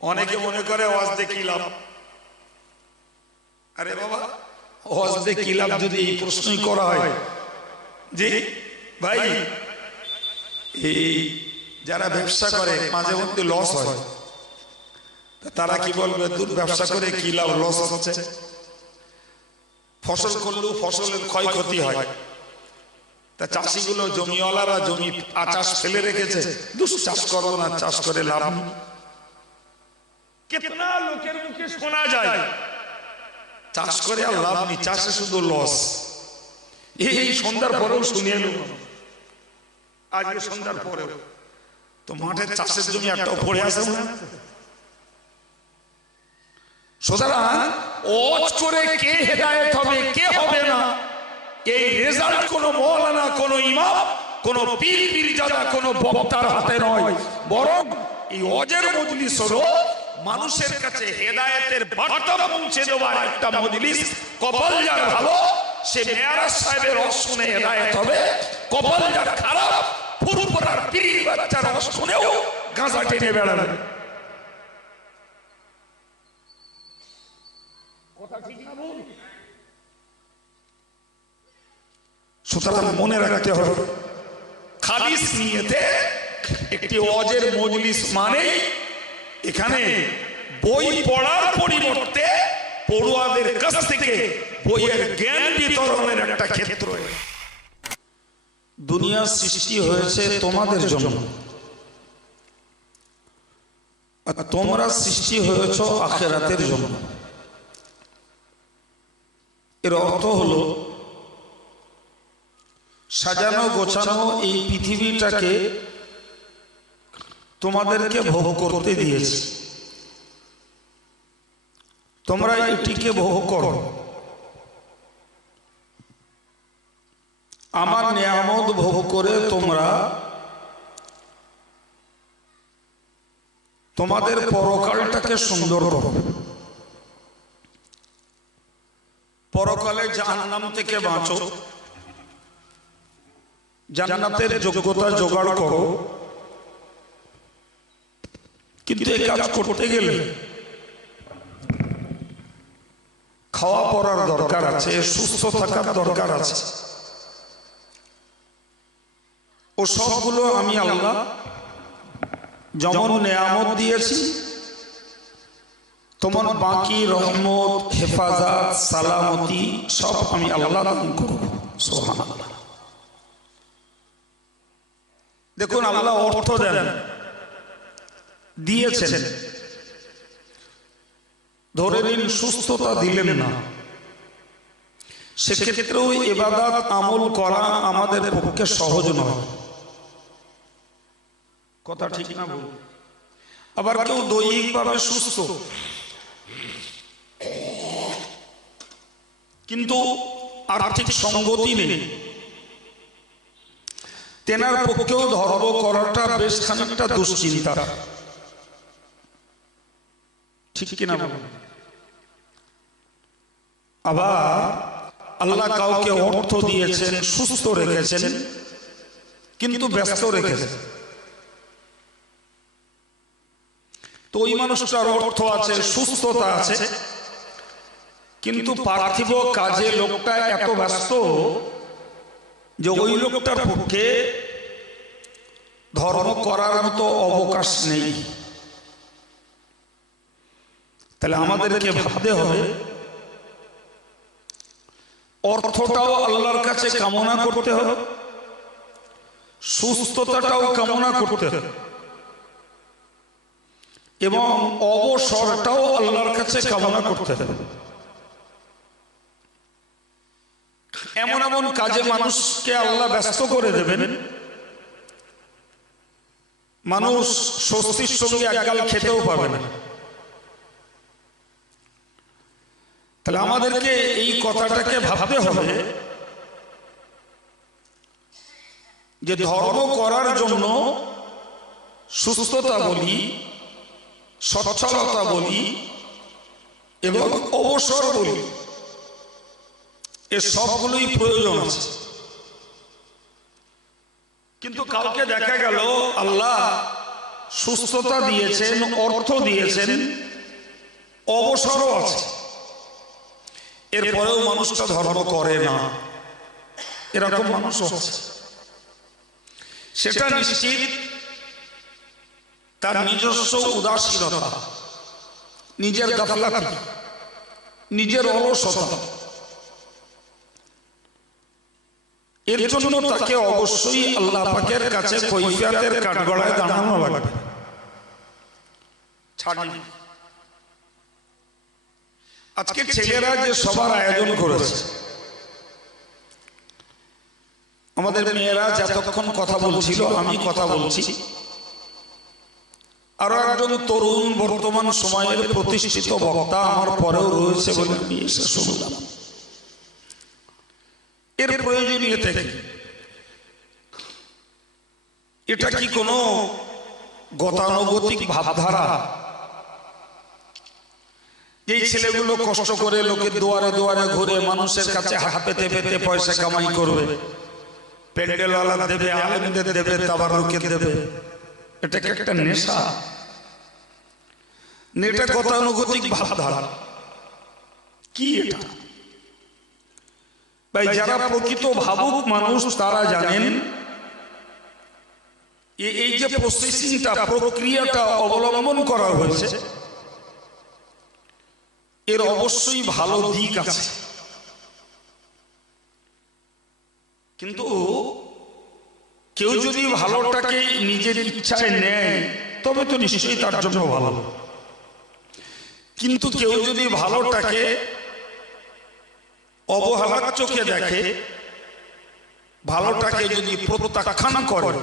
অনেকে মনে করে ওয়াজ দিয়ে কি লাভ। আরে বাবা, ওয়াজ দিয়ে কি লাভ যদি এই প্রশ্নই করা হয় যে ভাই এই যারা ব্যবসা করে মাঝে মধ্যে লস হয়, তারা কি বলবে দূর ব্যবসা করে কি লাভ, লস হচ্ছে। ফসল করলেও ফসলের ক্ষয়ক্ষতি হয়, তা চাষিগুলো জমিওয়ালারা জমি আচাষ ফেলে রেখেছে, দুষ চাষ করো না, চাষ করে লাভ নেই। কেতনা লোকের মুখে শোনা যায় চাষ করে আর লাভ নেই, চাষে শুধু লস। এই সন্ধ্যার পরেও শুনিয়ে এলো, আজকে সন্ধ্যার পরেও তো মাঠের চাষের জমি একটাও পড়ে আসে না। সুতরাং ওয়াজ করে কে হেদায়েত হবে কে হবে না, এই রেজাল্ট কোন মওলানা, কোন ইমাম, কোন পীর পীরজাদা, কোন বক্তার হাতে নয়, বরং এই ওয়াজের মজলিস হলো মানুষের কাছে হেদায়েতের বার্তা পৌঁছে দেওয়ার একটা মজলিস। কপাল যার ভালো সে মেয়ারাজ সাহেবের ওয়াজ শুনে হেদায়েত হবে, কপাল যার খারাপ ফুরফুরার পীর বাচ্চার ওয়াজ শুনেও গাঁজা টেনে বেড়াবে। কথা ঠিক না ভুল? সুতরাং মনে রাখতে হবে খালিস নিয়তে একটি ওয়াজের মজলিস মানে এখানে বই পড়ার পরিবর্তে পড়ুয়াদের কাছ থেকে বইয়ের জ্ঞান বিতরণের একটা ক্ষেত্র। দুনিয়া সৃষ্টি হয়েছে তোমাদের জন্য, আর তোমরা সৃষ্টি হয়েছো আখিরাতের জন্য। এর অর্থ হলো সাজানো গোছানো এই পৃথিবীটাকে তোমাদেরকে ভোগ করতে দিয়েছি, তোমরা এটিকে ভোগ করো। আমার নিয়ামত ভোগ করে তোমরা তোমাদের পরকালটাকে সুন্দর করো, পরকালে জাহান্নাম থেকে বাঁচো, জান্নাতের যোগ্যতা জোগাড় করো। কিন্তু এই কাজ করতে গেলে খাওয়া পড়ার দরকার আছে, সুস্থ থাকার দরকার আছে। ও সবগুলো আমি আল্লাহ যেমন নেয়ামত দিয়েছি, তোমার বাকি রহমত, হেফাজত, সালামতি সব আমি আল্লাহ দান করব। সুবহানাল্লাহ। দেখুন আল্লাহ অর্থ দেন, দিয়েছেন, ধরে নিন সুস্থতা দিলেন না, সেক্ষেত্রেও ইবাদত আমল করা আমাদের পক্ষে সহজ নয়। কথা ঠিক না ভুল? আবার কেউ দৈহিকভাবে সুস্থ কিন্তু আর্থিক সঙ্গতি নেই, তেনার পক্ষেও ধর্ম করাটা বেশ খানিকটা দুশ্চিন্তা। ঠিক কিনা বলুন? আবার আল্লাহ কাউকে অর্থ দিয়েছেন, সুস্থ রেখেছেন, কিন্তু ব্যস্ত রেখেছেন। তো ওই মানুষটার অর্থ আছে, সুস্থতা আছে, কিন্তু পার্থিব কাজে লোকটা এত ব্যস্ত যে ওই লোকটার পক্ষে ধর্ম করার মতো অবকাশ নেই। তাহলে আমাদেরকে ভাবতে হবে অর্থটাও আল্লাহর কাছে কামনা করতে হবে, সুস্থতাটাও কামনা করতে হবে, এবং অবসরটাও আল্লাহর কাছে কামনা করতে হবে। এমন এমন কাজে মানুষকে আল্লাহ ব্যস্ত করে দেবেন, মানুষ স্বস্তির সঙ্গে একগাল খেতেও পাবে না। তাহলে আমাদেরকে এই কথাটাকে ভাবতে হবে যে ধর্ম করার জন্য সুস্থতা বলি, সচ্ছলতা বলি এবং অবসর বলি, এ সবগুলোই প্রয়োজন আছে। কিন্তু কাউকে দেখা গেল আল্লাহ সুস্থতা দিয়েছেন, অর্থ দিয়েছেন, অবসরও আছে, এরপরেও মানুষটা ধর্ম করে না, এরকম মানুষও আছে। সেটা নিশ্চিত তার নিজস্ব উদাসীনতা, নিজের গাফলাতি, নিজের অলসতা। এর জন্য তাকে অবশ্যই আল্লাহ পাকের কাছে কৈফিয়তের কাঠগড়ায় দাঁড়ানো লাগবে। আজকে ছেলেরা যে সবার আয়োজন করেছে, আমাদের মেয়েরা যতক্ষণ কথা বলছিল আমি কথা বলছি, আরো একজন তরুণ বর্তমান সময়ের প্রতিষ্ঠিত বক্তা আমার পরেও রয়েছে বলে আমি এসে শুনলাম। এর প্রয়োজনীয়তা কি? এটা কি কোনো গতানুগতিক ভাবধারা? যে ছেলেগুলো কষ্ট করে লোকের দুয়ারে দুয়ারে ঘুরে মানুষের কাছে হাত পেতে পেতে পয়সা কামাই করবে, প্যান্ডেলওয়ালা দেবে, আলেমদের দেবে, তাবারুকের দেবে, এটা কি একটা নেশা? এটা গতানুগতিক ভাবধারা কি? এটা ভাই, যারা প্রকৃত ভাবুক মানুষ তারা জানেন এই যে প্রসেসিংটা, প্রক্রিয়াটা অবলম্বন করা হয়েছে, এর অবশ্যই ভালো দিক আছে, কিন্তু কেউ যদি ভালোটাকে নিজের ইচ্ছায় নেয় তবে তো নিশ্চয়ই তার জন্য ভালো। কিন্তু কেউ যদি ভালোটাকে অবহেলার চোখে দেখে, ভালোটাকে যদি প্রত্যাখ্যান করে,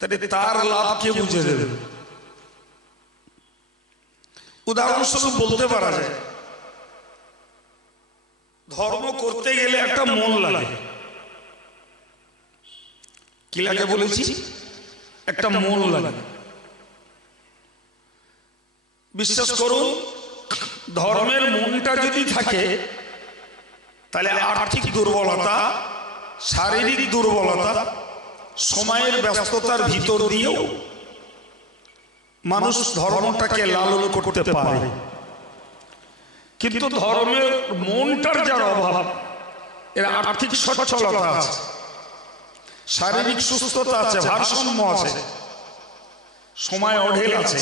তাহলে তার লাভ কে বুঝে দেবে? উদাহরণস্বরূপ বলতে পারা যায়, ধর্ম করতে গেলে একটা মন লাগে। কি লাগে বলেছি? একটা মন লাগে। বিশ্বাস করুন, ধর্মের মনটা যদি থাকে তাহলে আর্থিক দুর্বলতা, শারীরিক দুর্বলতা, সময়ের ব্যস্ততার ভিতর দিয়েও মানুষ ধর্মটাকে লালন করতে পারে। কিন্তু ধর্মের মনটার যার অভাব, এর আর্থিক সচ্ছলতা আছে, শারীরিক সুস্থতা আছে, ভারসাম্য আছে, সময় অঢেল আছে,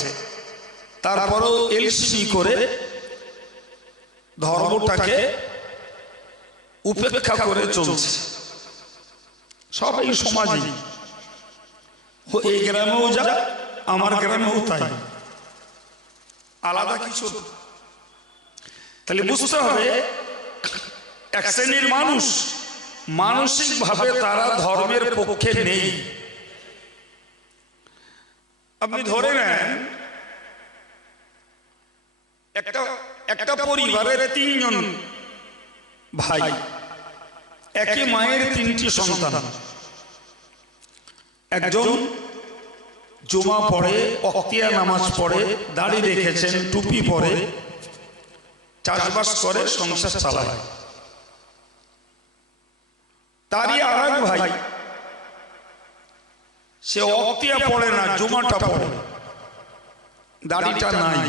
তারপরেও এলসি করে ধর্মটাকে উপেক্ষা করে চলছে। সবাই সমাজই, এই গ্রামেও যা, আমার গ্রামেও তাই, আলাদা কিছু। তাহলে বুঝতে হবে, এক শ্রেণীর মানুষ মানসিকভাবে তারা ধর্মের পক্ষে নেই। আপনি ধরে নেন, একটা পরিবারের 3 জন ভাই, একই মায়ের 3টি সন্তান। একজন জুমা পড়ে, অক্তিয়া নামাজ পড়ে, দাড়ি রেখেছেন, টুপি পরে, চাষবাস করে, সংসার চালায়। তারই আর এক ভাই, সে অক্তিয়া পড়ে না, জুমাটা পড়ে, দাড়িটা নাই,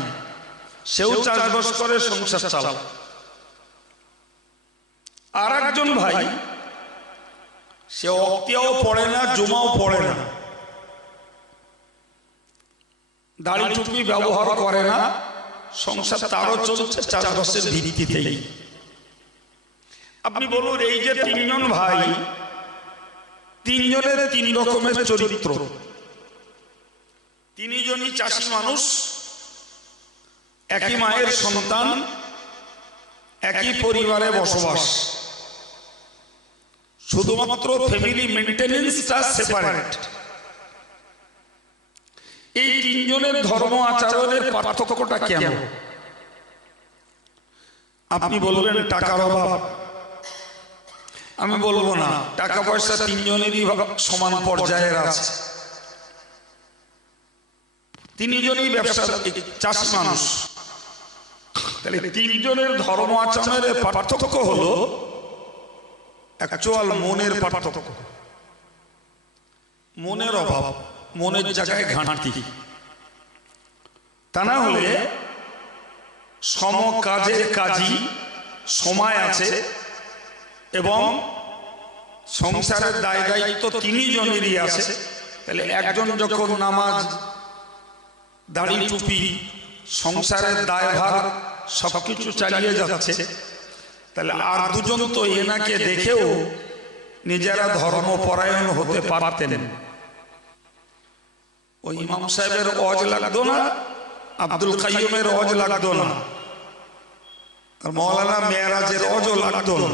সেও চাষবাস করে, সংসার চালায়। আর একজন ভাই, সে অক্তিয়াও পড়ে না, জুমাও পড়ে না, দাড়ি টুপি ব্যবহার করে না, সংসার তারও চলছে চাষবাসের ভিত্তিতেই। আপনি বলুন, এই যে 3 জন ভাই, 3 জনের 3 রকমের চরিত্র। 3 জনই চাষী মানুষ, একই মায়ের সন্তান, একই পরিবারে বসবাস, শুধুমাত্র ফ্যামিলি মেইনটেনেন্সটা সেপারেট। এই 3 জনের ধর্ম আচরণের পার্থক্যটা কেন? আপনি বলবেন টাকার অভাব। আমি বলবো না, টাকা পয়সা 3 জনেরই সমান পর্যায়ের আছে। 3 জনই ব্যবসা, চাষী মানুষ। তাহলে 3 জনের ধর্ম আচরণের পার্থক্য হলো অ্যাকচুয়াল মনের পার্থক্য, মনের অভাব। মনের জায়গায় ঘাঁটি, তা না হলে সম কাজের কাজী সময় আছে এবং সংসারের দায় দায়িত্ব তিনজনেরই আছে। তাহলে একজন যখন নামাজ, দাড়ি, টুপি, সংসারের দায়ভার সবকিছু চালিয়ে যাচ্ছে, তাহলে আর দুজন তো এনাকে দেখেও নিজেরা ধর্মপরায়ণ হতে পারতেন। ওই ইমাম সাহেবের ওয়াজ লাগতো না, আব্দুল কাইয়ুমের ওয়াজ লাগতো না, আর মৌলানা মেরাজের ওয়াজও লাগতো না।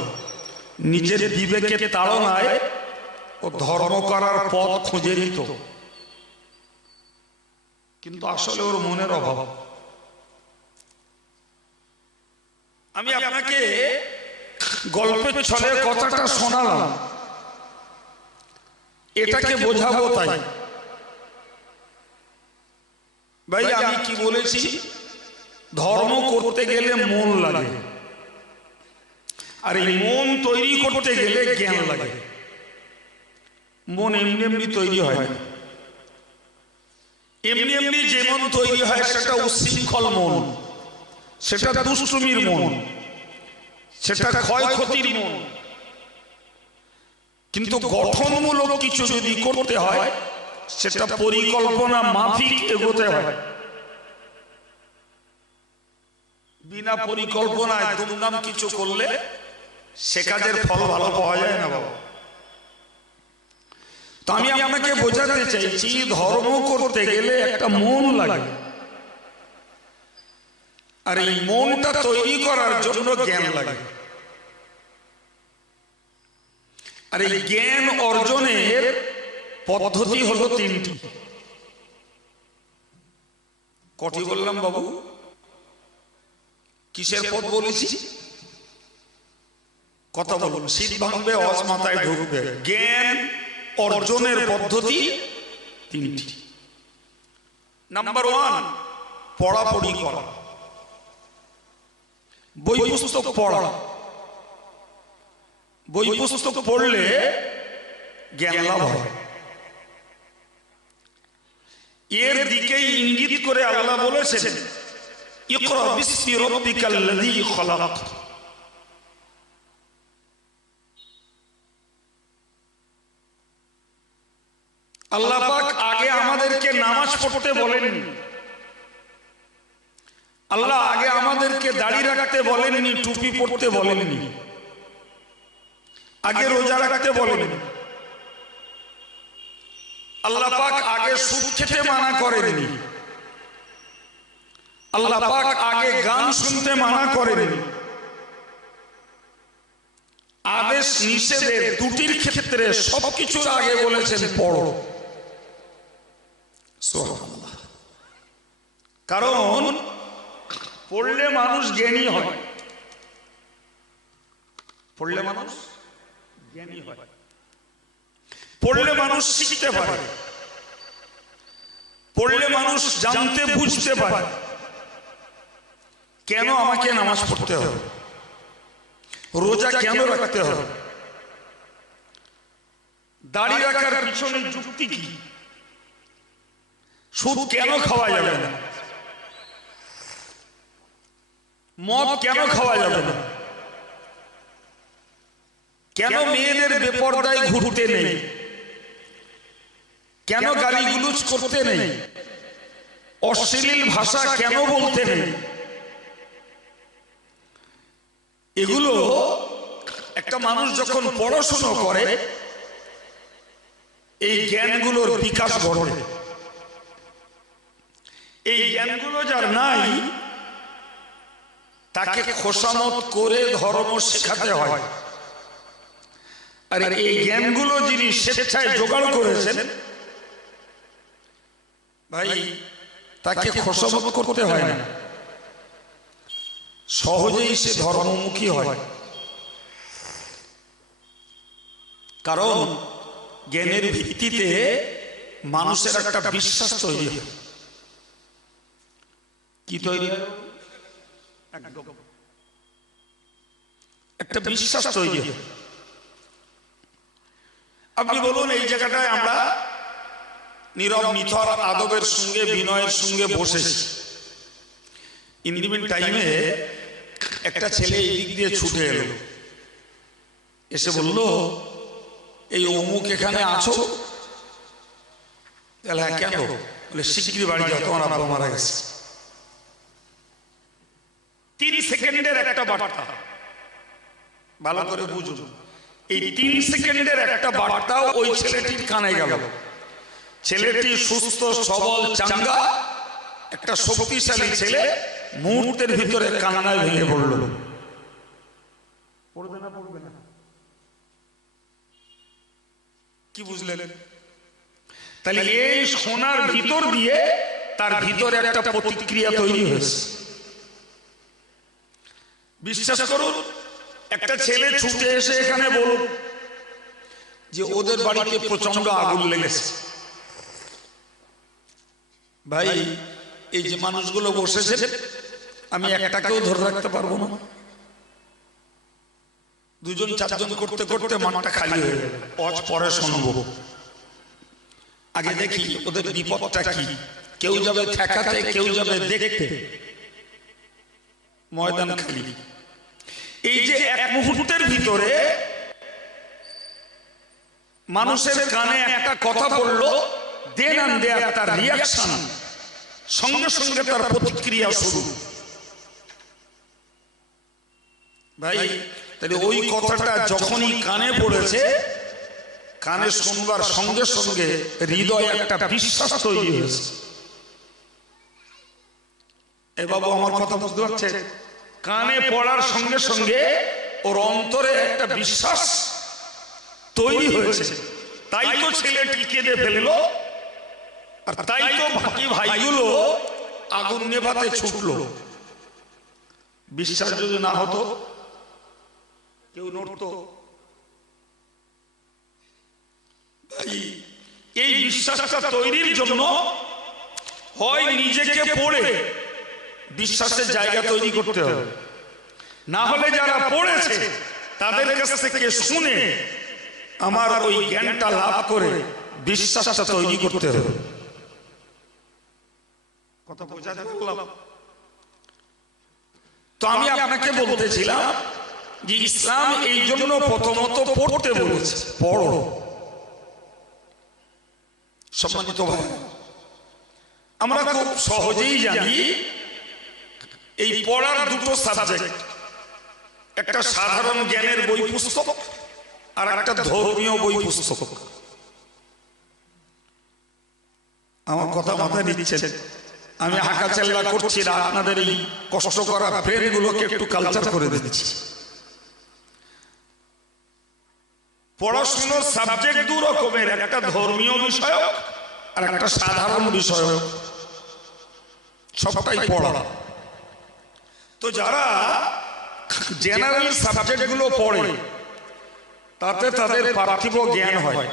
নিজের বিবেকের তাড়নায় ও ধর্ম করার পথ খুঁজে নিত, কিন্তু আসলে ওর মনের অভাব। আমি আপনাকে গল্পের ছলে কথাটা শোনালাম, এটাকে বোঝাবো তাই। ভাই আমি কি বলেছি, ধর্ম করতে গেলে মন লাগে, আর এই মন তৈরি করতে গেলে জ্ঞান লাগে। মন এমনি এমনি তৈরি হয় না। এমনি এমনি যে মন তৈরি হয় সেটা উচ্ছৃঙ্খল মন, সেটা দুষ্টুমির মন, সেটা ক্ষয়ক্ষতির মন। কিন্তু গঠনমূলক কিছু যদি করতে হয় সেটা পরিকল্পনা মাফিক এগোতে হয়। বিনা পরিকল্পনায় দুমদাম কিছু করলে সে কাজের ফল ভালো পাওয়া যায় না বাবা। তো আমি আপনাকে বোঝাতে চাইছি, ধর্ম করতে গেলে একটা মন লাগে, আর এই মনটা তৈরি করার জন্য জ্ঞান লাগে। আর এই জ্ঞান অর্জনের পদ্ধতি হলো তিনটি। কটি বললাম বাবু? কিসের পথ বলেছি? কথা বলুন, শীত ভাঙবে, অজ মাথায় ঢুকবে। জ্ঞান অর্জনের পদ্ধতি তিনটি। নাম্বার 1, পড়াপড়ি করা, বই পুস্তক পড়া। বই পুস্তক পড়লে জ্ঞান লাভ হয়। এর দিকেই ইঙ্গিত করে আল্লাহ বলেছেন, ইকরা বিসমি রাব্বিকাল্লাযী খলাক। আল্লাহ পাক আগে আমাদেরকে নামাজ পড়তে বলেননি, আল্লাহ আগে আমাদেরকে দাড়ি রাখতে বলেননি, টুপি পড়তে বলেননি, আগে রোজা রাখতে বলেননি। আল্লাহ পাক আগে সুদ খেতে মানা করেননি, আল্লাহ পাক আগে গান শুনতে মানা করেননি। আদেশ নিষেধের দুটির ক্ষেত্রে সবকিছুর আগে বলেছেন পড়ো। সুবহানাল্লাহ। কারণ পড়লে মানুষ জ্ঞানী হয়, পড়লে মানুষ জ্ঞানী হয়, পড়লে মানুষ শিখতে পারে, পড়লে মানুষ জানতে বুঝতে পারে কেন আমাকে নামাজ পড়তে হবে, রোজা কেন রাখতে হবে, দাড়ি রাখার পিছনে যুক্তি কি, সুদ কেন খাওয়া যাবে না, মদ কেন খাওয়া যাবে না, কেন মেয়েদের বেপরদায় ঘুরতে নেই, কেন গালিগুলোজ করতে নেই, অশ্লীল ভাষা কেন বলতে নেই। এগুলো একটা মানুষ যখন পড়াশোনা করে এই জ্ঞানগুলোর বিকাশ ঘটে। এই জ্ঞানগুলো যার নাই তাকে খোসামত করে ধর্ম শেখাতে হয়। আর এই জ্ঞানগুলো যিনি স্বেচ্ছায় জোগাড় করেছেন ভাই, তাকে খোসামত করতে হয় না, সহজেই সে ধর্মমুখী হয়। কারণ জ্ঞানের ভিত্তিতে মানুষের একটা বিশ্বাস তৈরি হয়। কি তৈরি হয়? একটা বিশ্বাস তৈরি হয়। আপনি বলুন, এই জায়গাটায় আমরা নীরব নিথর আদবের সঙ্গে বিনয়ের সঙ্গে বসেছি। ইন দ্য মিন টাইমে একটা ছেলে এই দিক দিয়ে ছুটে এলো, এসে বলল, এই অমুক এখানে আছো? তাহলে হ্যাঁ, কেন? বলে শিগগিরই বাড়ি যাও, তোমার আব্বা মারা গেছে। 3 সেকেন্ডের একটা বার্তা, ভালো করে বুঝুন। এই 3 সেকেন্ডের একটা বার্তা ওই ছেলেটির কানে গেল। ছেলেটি সুস্থ সবল চাঙ্গা একটা শক্তিশালী ছেলে, মুহূর্তের ভিতরে কান্নায় ভেঙে পড়ল। পড়বে না পড়বে না? কি বুঝলেন? তাহলে এই শোনার ভিতর দিয়ে তার ভিতরে একটা প্রতিক্রিয়া তৈরি হয়েছে। বিশ্বাস করুন, একটা ছেলে ছুটে এসে এখানে বলুন যে ওদের বাড়িতে প্রচন্ড আগুন লেগেছে। ভাই, এই যে মানুষগুলো বসেছে, আমি একটাকেও ধরে রাখতে পারবো না। 2জন 4জন করতে করতে মাঠটা খালি হয়ে যাবে। পরে শুনবো, আগে দেখি ওদের বিপদটা কি। কেউ যাবে ঠেকাতে, কেউ যাবে দেখতে, ময়দান খালি। এই যে এক মুহূর্তের ভিতরে মানুষের কানে একটা কথা বললো, দেন অ্যান্ড দেয়ার তার রিয়াকশন, সঙ্গে সঙ্গে তার প্রতিক্রিয়া শুরু। ভাই, তাহলে ওই কথাটা যখনই কানে পড়েছে, কানে শুনবার সঙ্গে সঙ্গে হৃদয়ে একটা বিশ্বাস তৈরি হয়েছে। এ বাবু, আমার কথা বুঝতে পারছে? কানে পড়ার সঙ্গে সঙ্গে ওর অন্তরে একটা বিশ্বাস তৈরি হয়েছে। তাই তো ছেলেটি কেঁদে ফেললো, আর তাই তো বাকি ভাইগুলো আগুন নেভাতে ছুটলো। বিশ্বাস যদি না হতো, কেউ নড়তো? এই বিশ্বাসটা তৈরির জন্য হয় নিজেকে পড়ে বিশ্বাসের জায়গা তৈরি করতে হবে, না হলে যারা পড়েছে তাদের কাছ থেকে শুনে আমার ওই জ্ঞানটা লাভ করে বিশ্বাসটা তৈরি করতে হবে। কথা বোঝাতে পারলাম? তো আমি আপনাকে বলতেছিলাম যে ইসলাম এই জন্য প্রথমত পড়তে বলেছে। পড়ো। সম্মানিত ভাই, আমরা খুব সহজেই জানি এই পড়ার 2টো সাবজেক্ট, একটা সাধারণ জ্ঞানের বই পুস্তক আর একটা ধর্মীয় বই পুস্তক। আমার কথা মাথায় নিচ্ছেন? আমি হাঁকা চেল্লা করছি না, আপনাদের এই কষ্ট করা ব্রেন গুলোকে একটু কালচার করে দিচ্ছি। পড়াশোনার সাবজেক্ট 2 রকমের, একটা ধর্মীয় বিষয় আর একটা সাধারণ বিষয়, সবটাই পড়া। তো যারা জেনারেল সাবজেক্ট গুলো পড়ে, তাতে তাদের পার্থিব জ্ঞান হয়।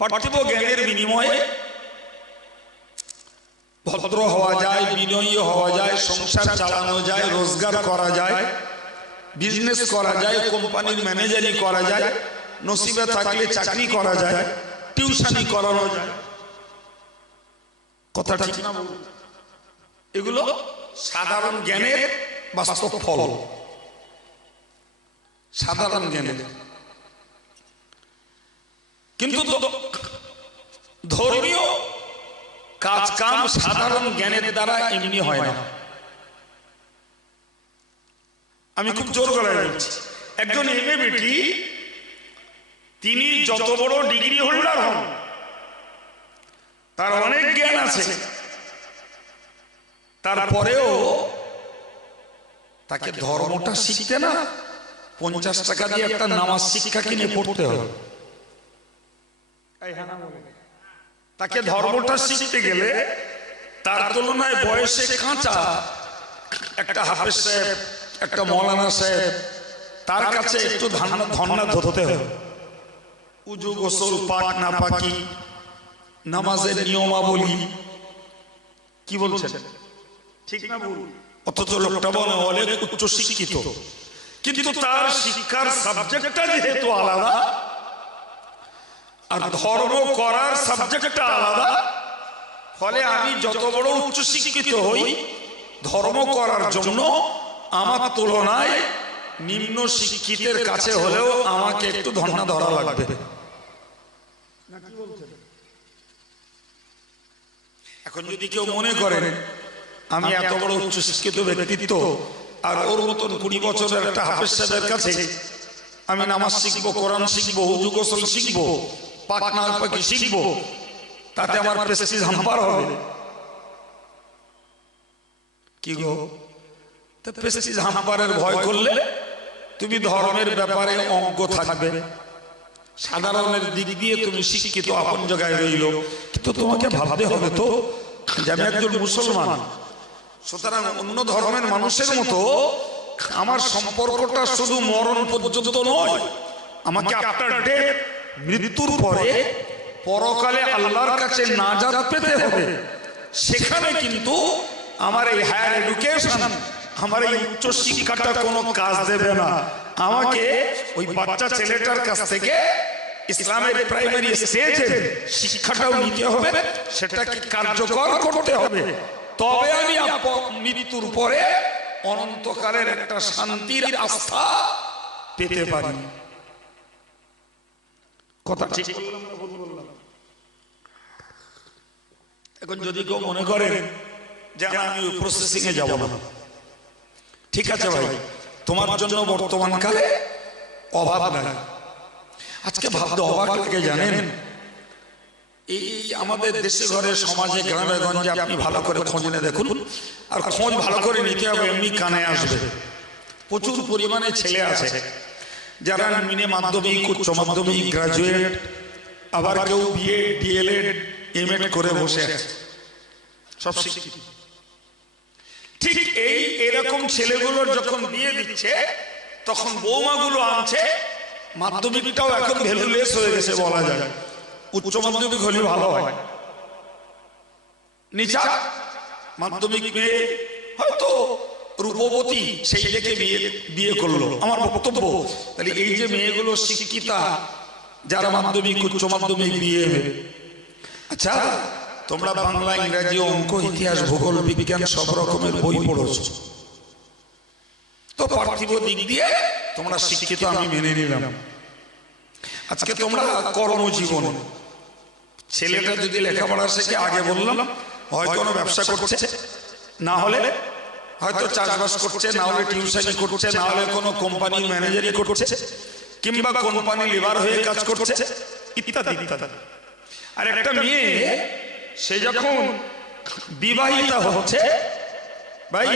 পার্থিব জ্ঞানের বিনিময়ে ভদ্র হওয়া যায়, বিনয়ী হওয়া যায়, সংসার চালানো যায়, রোজগার করা যায়, বিজনেস করা যায়, কোম্পানির ম্যানেজারি করা যায়, নসিবে থাকলে চাকরি করা যায়, টিউশনি করানো যায়। কথা ঠিক না? এগুলো সাধারণ জ্ঞানের বাস্তব ফল, সাধারণ জ্ঞানের। কিন্তু ধর্মীয় কাজ কাম সাধারণ জ্ঞানের দ্বারা এমনি হয় না। আমি খুব জোর গলায় বলছি, একজন এমএ বেটি, তিনি যত বড় ডিগ্রি হোল্ডার হন, তার অনেক জ্ঞান আছে, তারপরেও তাকে ধর্মটা শিখতে না 50 টাকা দিয়ে একটা নামাজ শিক্ষা কিনে পড়তে হবে। তাকে ধর্মটা শিখতে গেলে তার তুলনায় বয়সে কাঁচা একটা হাফেজ সাহেব, একটা মৌলানা সাহেব, তার কাছে একটু ধন্না ধরতে হবে। উজু গোসল, পাক না পাকি, নামাজের নিয়মাবলী, কি বলছেন? ঠিক না ভুল? অথচ লোকটা বলে অনেক উচ্চ শিক্ষিত, কিন্তু তার শিক্ষার সাবজেক্টটা যেহেতু আলাদা, আর ধর্ম করার সাবজেক্টটা আলাদা। ফলে আমি যত বড় উচ্চ শিক্ষিত হই, ধর্ম করার জন্য আমার তুলনায় নিম্ন শিক্ষিতের কাছে হলেও আমাকে একটু ধর্ণা ধরা লাগবে। এখন যদি কেউ মনে করেন আমি এত বড় উচ্চ শিক্ষিত ব্যক্তিত্ব, আর ওর মতন 20 বছরের একটা হাফেজ সাহেবের কাছে আমি নামাজ শিখবো, কোরআন শিখবো, উযু গোসল শিখবো, পাক না পাকি শিখবো, তাতে আমার প্রেস্টিজ হাম্পার হবে কি গো? তা প্রেস্টিজ হাম্পারের ভয় করলে তুমি ধর্মের ব্যাপারে অজ্ঞ থাকবে, সাধারণের দিক দিয়ে তুমি শিক্ষিত আপন জায়গায় রইল, কিন্তু তোমাকে ভাবতে হবে তো যে আমি একজন মুসলমান, সুতরাং অন্য ধর্মের মানুষের মতো আমার সম্পর্কটা শুধু মরণ পর্যন্ত নয়, আমাকে আফটার ডেথ, মৃত্যুর পরে পরকালে আল্লাহর কাছে নাজাত পেতে হবে। সেখানে কিন্তু আমার এই হায়ার এডুকেশন, আমার এই উচ্চ শিক্ষাটা কোনো কাজ দেবে না। আমাকে ওই বাচ্চা ছেলেটার কাছ থেকে ইসলামের প্রাইমারি স্টেজে শিক্ষাটাও নিতে হবে, সেটাকে কার্যকর করতে হবে, তবে আমি মৃত্যুর পরে অনন্তকালের একটা শান্তির আস্থা পেতে পারি। কথা ঠিক বললাম না ভুল বললাম? এখন যদি কেউ মনে করেন যে আমি প্রসেসিং এ যাব না, ঠিক আছে ভাই, তোমার জন্য বর্তমান কালে অভাব নাই। আজকে ভাবতে অবাক লাগে জানেন, এই আমাদের দেশে ঘরে সমাজে গ্রামে গঞ্জে আপনি ভালো করে খোঁজ নিয়ে দেখুন, আর খোঁজ ভালো করে নিতে হবে, এমনি কানে আসবে। প্রচুর পরিমাণে ছেলে আছে যারা মিনে মাধ্যমিক, উচ্চ মাধ্যমিক, গ্রাজুয়েট, আবার কেউ বিএ, ডিএলএড, এমএড করে বসে আছে, সব শিক্ষিত। ঠিক এরকম ছেলেগুলোর যখন বিয়ে দিচ্ছে, তখন বৌমাগুলো আনছে মাধ্যমিকটাও এখন ভ্যালুলেস হয়ে গেছে বলা যায়, উচ্চ মাধ্যমিক হলে ভালো হয়। নিচা মাধ্যমিক মেয়ে হয়তো রূপবতী, সেই দেখে বিয়ে করলো। আমার বক্তব্য, তাহলে এই যে মেয়েগুলো শিক্ষিতা, যারা মাধ্যমিক, উচ্চ মাধ্যমিক বিয়ে, আচ্ছা তোমরা বাংলা, ইংরেজি, অঙ্ক, ইতিহাস, ভূগোল, বিজ্ঞান সব রকমের বই পড়েছো, তো পার্থিব দিক দিয়ে তোমরা শিক্ষিত, আমি মেনে নিলাম। আজকে তোমরা কর্মজীবন, ছেলেটা যদি লেখাপড়া শেখে, আগে বললাম হয় কোনো ব্যবসা করছে, না হলে হয়তো চাষবাস করছে, না হলে টিউশনি করছে, না হলে কোনো কোম্পানির ম্যানেজারি করছে, কিংবা কোম্পানি লিভার হয়ে কাজ করছে, ইত্যাদি ইত্যাদি। আর একটা মেয়ে, সে যখন বিবাহিতা হচ্ছে, ভাই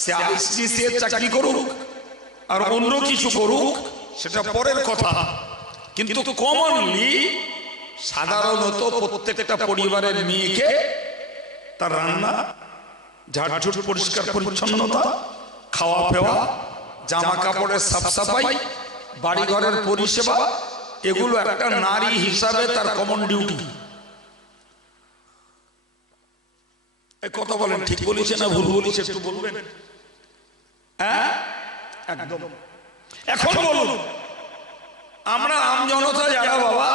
সে আইসিসি চাকরি করুক আর অন্য কিছু করুক সেটা পরের কথা, কিন্তু কমনলি সাধারণত প্রত্যেকটা পরিবারের মেয়েকে তার রান্না, ঝাড়ঝুট, পরিষ্কার পরিচ্ছন্নতা, খাওয়া পেওয়া, জামা কাপড়ের সাফ সাফাই, বাড়ি ঘরের পরিষেবা, এগুলো একটা নারী হিসাবে তার কমন ডিউটি। কথা বলেন, ঠিক বলেছে না ভুল বলেছে একটু বলবেন? হ্যাঁ, একদম। এখন বলুন, আমরা আম জনতা যারা বাবা,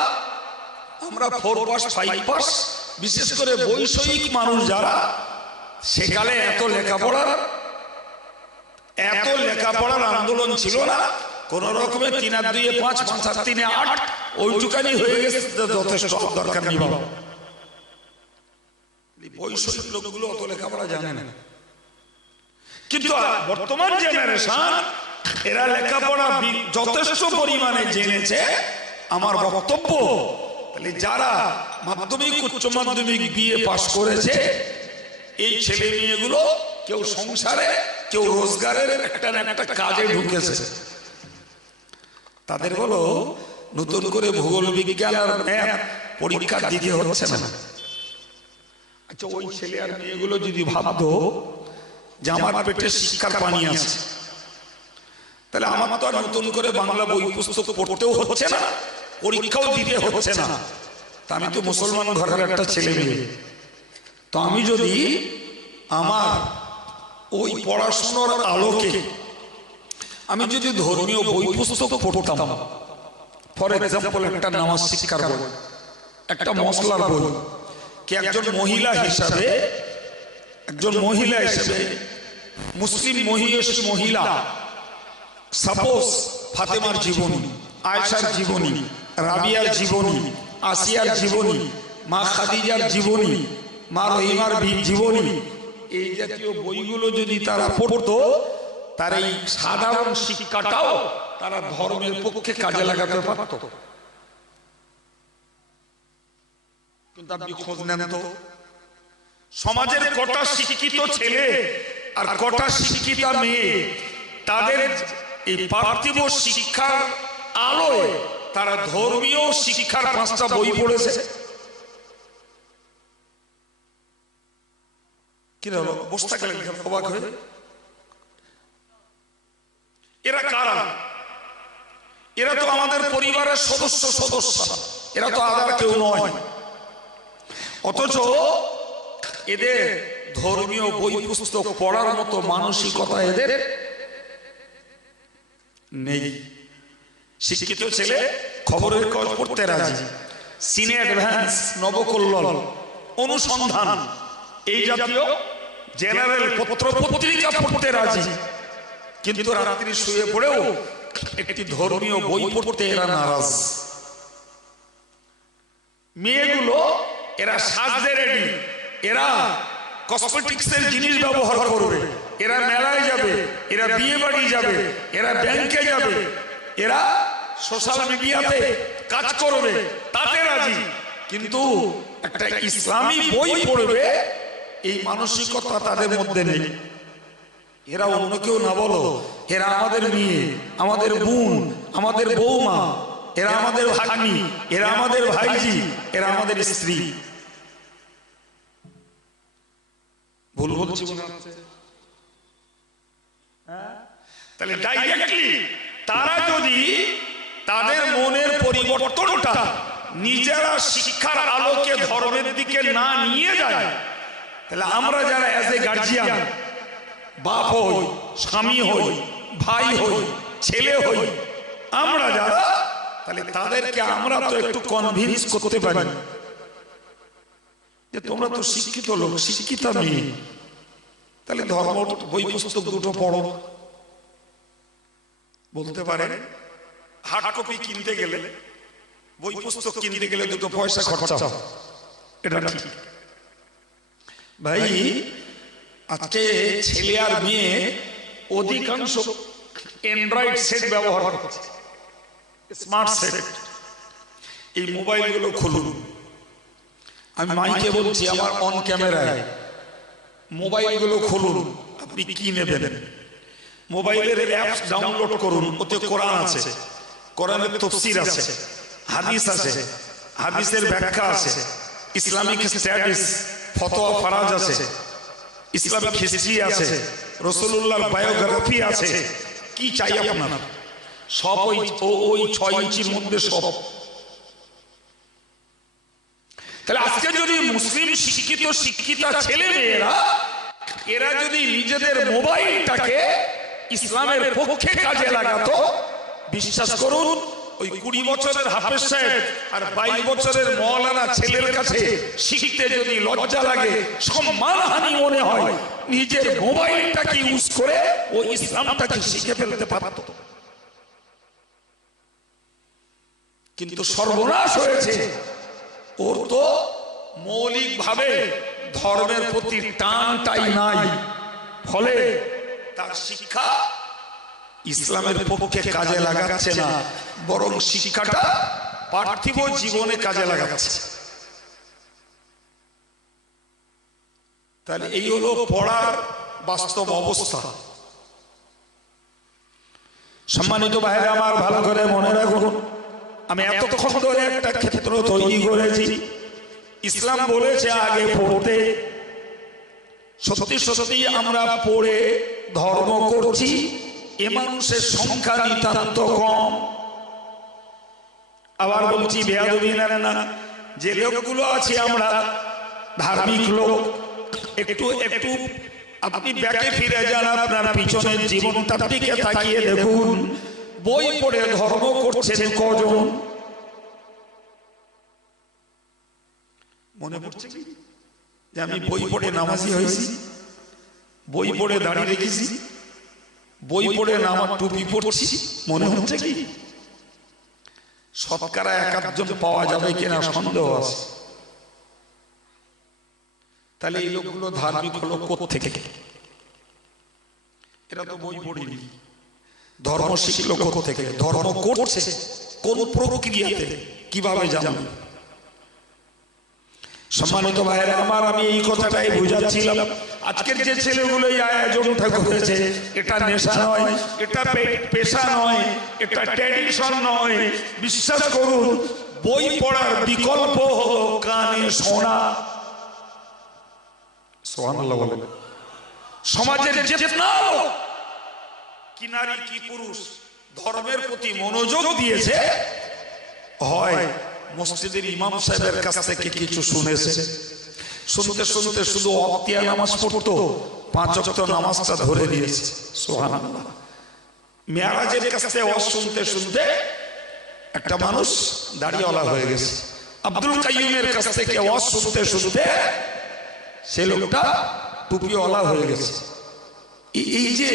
আমরা 4 পাস 5 পাস, বিশেষ করে বৈষয়িক মানুষ যারা, সেকালে এত লেখাপড়ার আন্দোলন ছিল না। কোন রকমের 3 আর 2 5, 5 আর 3 8, ওইটুকানি হয়ে গেছে, যথেষ্ট, দরকার নেই বাবা। বৈষয়িক লোকগুলো অত লেখাপড়া জানে না, কিন্তু বর্তমান জেনারেশন এরা লেখাপড়া যথেষ্ট পরিমাণে জেনেছে। আমার বক্তব্য, তাহলে যারা মাধ্যমিক, উচ্চ মাধ্যমিক, বিএ পাস করেছে, এই ছেলে মেয়েগুলো কেউ সংসারে, কেউ রোজগারের একটা না একটা কাজে ঢুকেছে। তাদের বলো নতুন করে ভূগোল, বিজ্ঞান আর ম্যাথ পরীক্ষা দিতে হচ্ছে না। আচ্ছা, ওই ছেলে আর মেয়েগুলো যদি ভাবতো যে আমার পেটে শিক্ষার পানি আছে, তাহলে আমার তো আর নতুন করে বাংলা বই পুস্তক পড়তেও হচ্ছে না, পরীক্ষাও দিতে হচ্ছে না। তা আমি তো মুসলমান ঘরের একটা ছেলে মেয়ে, তো আমি যদি আমার ওই পড়াশোনার আলোকে আমি যদি ধর্মীয় বই পুস্তক পড়তাম, ফর এক্সাম্পল একটা নামাজ শিক্ষার বই, একটা মশলার বই, কি একজন মহিলা হিসাবে মুসলিম মহিলা সাপোজ ফাতেমার জীবনী, আয়েশার জীবনী, রাবিয়ার জীবনী, আসিয়ার জীবনী, মা খাদিজার জীবনী, মা রহিমার জীবনী, এই জাতীয় বইগুলো যদি তারা পড়তো, তার এই সাধারণ শিক্ষাটাও তারা ধর্মের পক্ষে কাজে লাগাতে পারত। কিন্তু আপনি খোঁজ নেন তো, সমাজের কটা শিক্ষিত ছেলে আর কটা শিক্ষিতা মেয়ে তাদের এই পার্থিব শিক্ষার আলোয় তারা ধর্মীয় শিক্ষার 5টা বই পড়েছে? কি হলো, বসে গেলেন অবাক হয়ে? এরা কারা? এরা তো আমাদের পরিবারের সদস্য, এরা তো আদার কেউ নয়। অথচ এদের ধর্মীয় বই পুস্তক পড়ার মতো মানসিকতা এদের নেই। শিক্ষিত ছেলে খবরের কাগজ পড়তে রাজি, সিনে অ্যাডভান্স, নবকল্লোল, অনুসন্ধান, এই জাতীয় জেনারেল পত্র পত্রিকা পড়তে রাজি, কিন্তু রাত্রি শুয়ে পড়েও একটি ধর্মীয় বই পড়তে এরা নারাজ। মেয়েগুলো এরা সাজতে রেডি, এরা কসমেটিক্সের জিনিস ব্যবহার করবে, এরা মেলায় যাবে, এরা বিয়ে বাড়ি যাবে, এরা ব্যাংকে যাবে, এরা সোশ্যাল মিডিয়াতে কাজ করবে, তাতে রাজি। কিন্তু একটা ইসলামী বই পড়বে এই মানসিকতা তাদের মধ্যে নেই। এরা অন্য কেউ না বলো, এরা আমাদের মেয়ে, আমাদের বোন, আমাদের বৌমা, এরা আমাদের ভাগ্নি, এরা আমাদের ভাইজি, এরা আমাদের স্ত্রী। ভুল বলছি? তাহলে ডাইরেক্টলি তারা যদি তাদের মনের পরিবর্তনটা নিজেরা শিক্ষার আলোকে ধর্মের দিকে না নিয়ে যায়, তাহলে আমরা যারা অ্যাজ এ গার্জিয়ান, বাপ হই, স্বামী হই, ভাই হই, ছেলে হই, আমরা যারা, তাহলে তাদেরকে আমরা তো একটু কনভিন্স করতে পারি যে তোমরা তো শিক্ষিত লোক, শিক্ষিতা মেয়ে, তাহলে ধর্ম বই পুস্তক দুটো পড়ো। বলতে পারে হার্ড কপি কিনতে গেলে, বই পুস্তক কিনতে গেলে দুটো পয়সা খরচা, এটা ঠিক। ভাই আজকে ছেলে আর মেয়ে অধিকাংশ অ্যান্ড্রয়েড সেট ব্যবহার করছে, স্মার্ট সেট। এই মোবাইলগুলো খুলুন, আমি মাইকে বলছি, আমার অন ক্যামেরায়, মোবাইলগুলো খুলুন, আপনি কি নেবেন? মোবাইলের অ্যাপস ডাউনলোড করুন, ওতে কোরআন আছে, কোরআনের তাফসীর আছে, হাদিস আছে, হাদিসের ব্যাখ্যা আছে, ইসলামিক স্ট্যাটাস, ফতোয়া ফারাজ আছে, ইসলামিক হিস্ট্রি আছে, রাসূলুল্লাহর বায়োগ্রাফি আছে। কি চাই আপনার? সব ওই 6 ইঞ্চির মধ্যে সব। তাহলে আজকে যদি মুসলিম শিক্ষিতা ছেলে মেয়েরা এরা যদি নিজেদের মোবাইলটাকে ইসলামের পক্ষে কাজে লাগাতো, বিশ্বাস করুন ওই 20 বছরের হাফেজ সাহেব আর 22 বছরের মওলানা ছেলের কাছে শিখতে যদি লজ্জা লাগে, সম্মানহানি মনে হয়, নিজের মোবাইলটাকে ইউজ করে ও ইসলামটাকে শিখে ফেলতে পারত। কিন্তু সর্বনাশ হয়েছে, ওর তো মৌলিকভাবে ধর্মের প্রতি টানটাই নাই, ফলে তার শিক্ষা ইসলামের পক্ষে কাজে লাগাচ্ছে না, বরং শিক্ষাটা পার্থিব জীবনে কাজে লাগাচ্ছে। তাহলে এই হলো পড়ার বাস্তব অবস্থা। সম্মানিত ভাইরা আমার, ভালো করে মনে রাখুন, আমি এতক্ষণ ধরে একটা ক্ষেত্র তৈরি করেছি। ইসলাম বলেছে আগে পড়তে, সত্যি সত্যি আমরা পড়ে ধর্ম করছি, এ মানুষের সংখ্যা নিতান্ত কম। আবার বলছি, বেয়াদবি না, যে লোকগুলো আছে আমরা ধার্মিক লোক, একটু একটু আপনি ব্যাকে ফিরে যান, আপনার পিছনের জীবনটার দিকে তাকিয়ে দেখুন, বই পড়ে ধর্ম করছেন কজন? মনে পড়ছে কি যে আমি বই পড়ে নামাজি হয়েছি, বই পড়ে দাড়ি রেখেছি, বই পড়ে নামাজ টুপি পড়ছি? মনে হচ্ছে কি? শতকরা 1-1 পাওয়া যাবে কিনা সন্দেহ আছে। তাহলে এই লোকগুলো ধার্মিক হলো কোত্থেকে? এরা তো বই পড়েনি। ধর্ম শিখলো কোত্থেকে? ধর্ম করছে কোন প্রক্রিয়াতে, কিভাবে জানবে? সম্মানিত ভাইয়েরা আমার, আমি এই কথাটাই বুঝাচ্ছিলাম। আজকের যে ছেলেগুলো এই আয়োজনটা করেছে, এটা নেশা নয়, এটা পেশা নয়, এটা ট্র্যাডিশন নয়। বিশ্বাস করুন, বই পড়ার বিকল্প হলো কানে শোনা। সুবহানাল্লাহ বলেন। সমাজের চেতনা কি নারী কি পুরুষ ধর্মের প্রতি মনোযোগ দিয়েছে, হয় মসজিদের ইমাম সাহেবের কাছ থেকে কিছু শুনেছে, শুনতে শুনতে শুধু অক্তিয়া নামাজ পড়তো, 5 ওয়াক্ত নামাজটা ধরে দিয়েছে। সুবহানাল্লাহ। মেরাজের কাছ থেকে ওয়াজ শুনতে শুনতে একটা মানুষ দাড়িওয়ালা হয়ে গেছে। আব্দুল কাইয়ুমের কাছ থেকে ওয়াজ শুনতে শুনতে সে লোকটা টুপিওয়ালা হয়ে গেছে। এই যে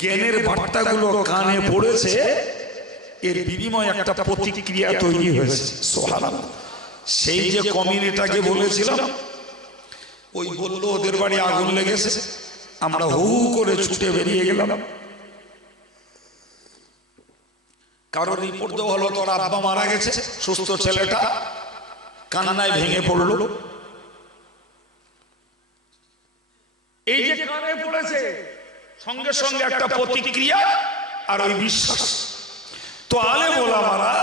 জ্ঞানের বার্তাগুলো কানে পড়েছে, এর বিনিময়ে একটা প্রতিক্রিয়া তৈরি হয়েছে। সুবহানাল্লাহ। সেই যে কমিউনিটাকে বলেছিলাম, ওই বললো ওদের বাড়ি আগুন লেগেছে, আমরা হু করে ছুটে বেরিয়ে গেলাম। কারোর রিপোর্ট দেওয়া হলো তোর আব্বা মারা গেছে, সুস্থ ছেলেটা কান্নায় ভেঙে পড়লো। এই যে কানে পড়েছে, সঙ্গে সঙ্গে একটা প্রতিক্রিয়া আর ওই বিশ্বাস। তো আলেম ওলামারা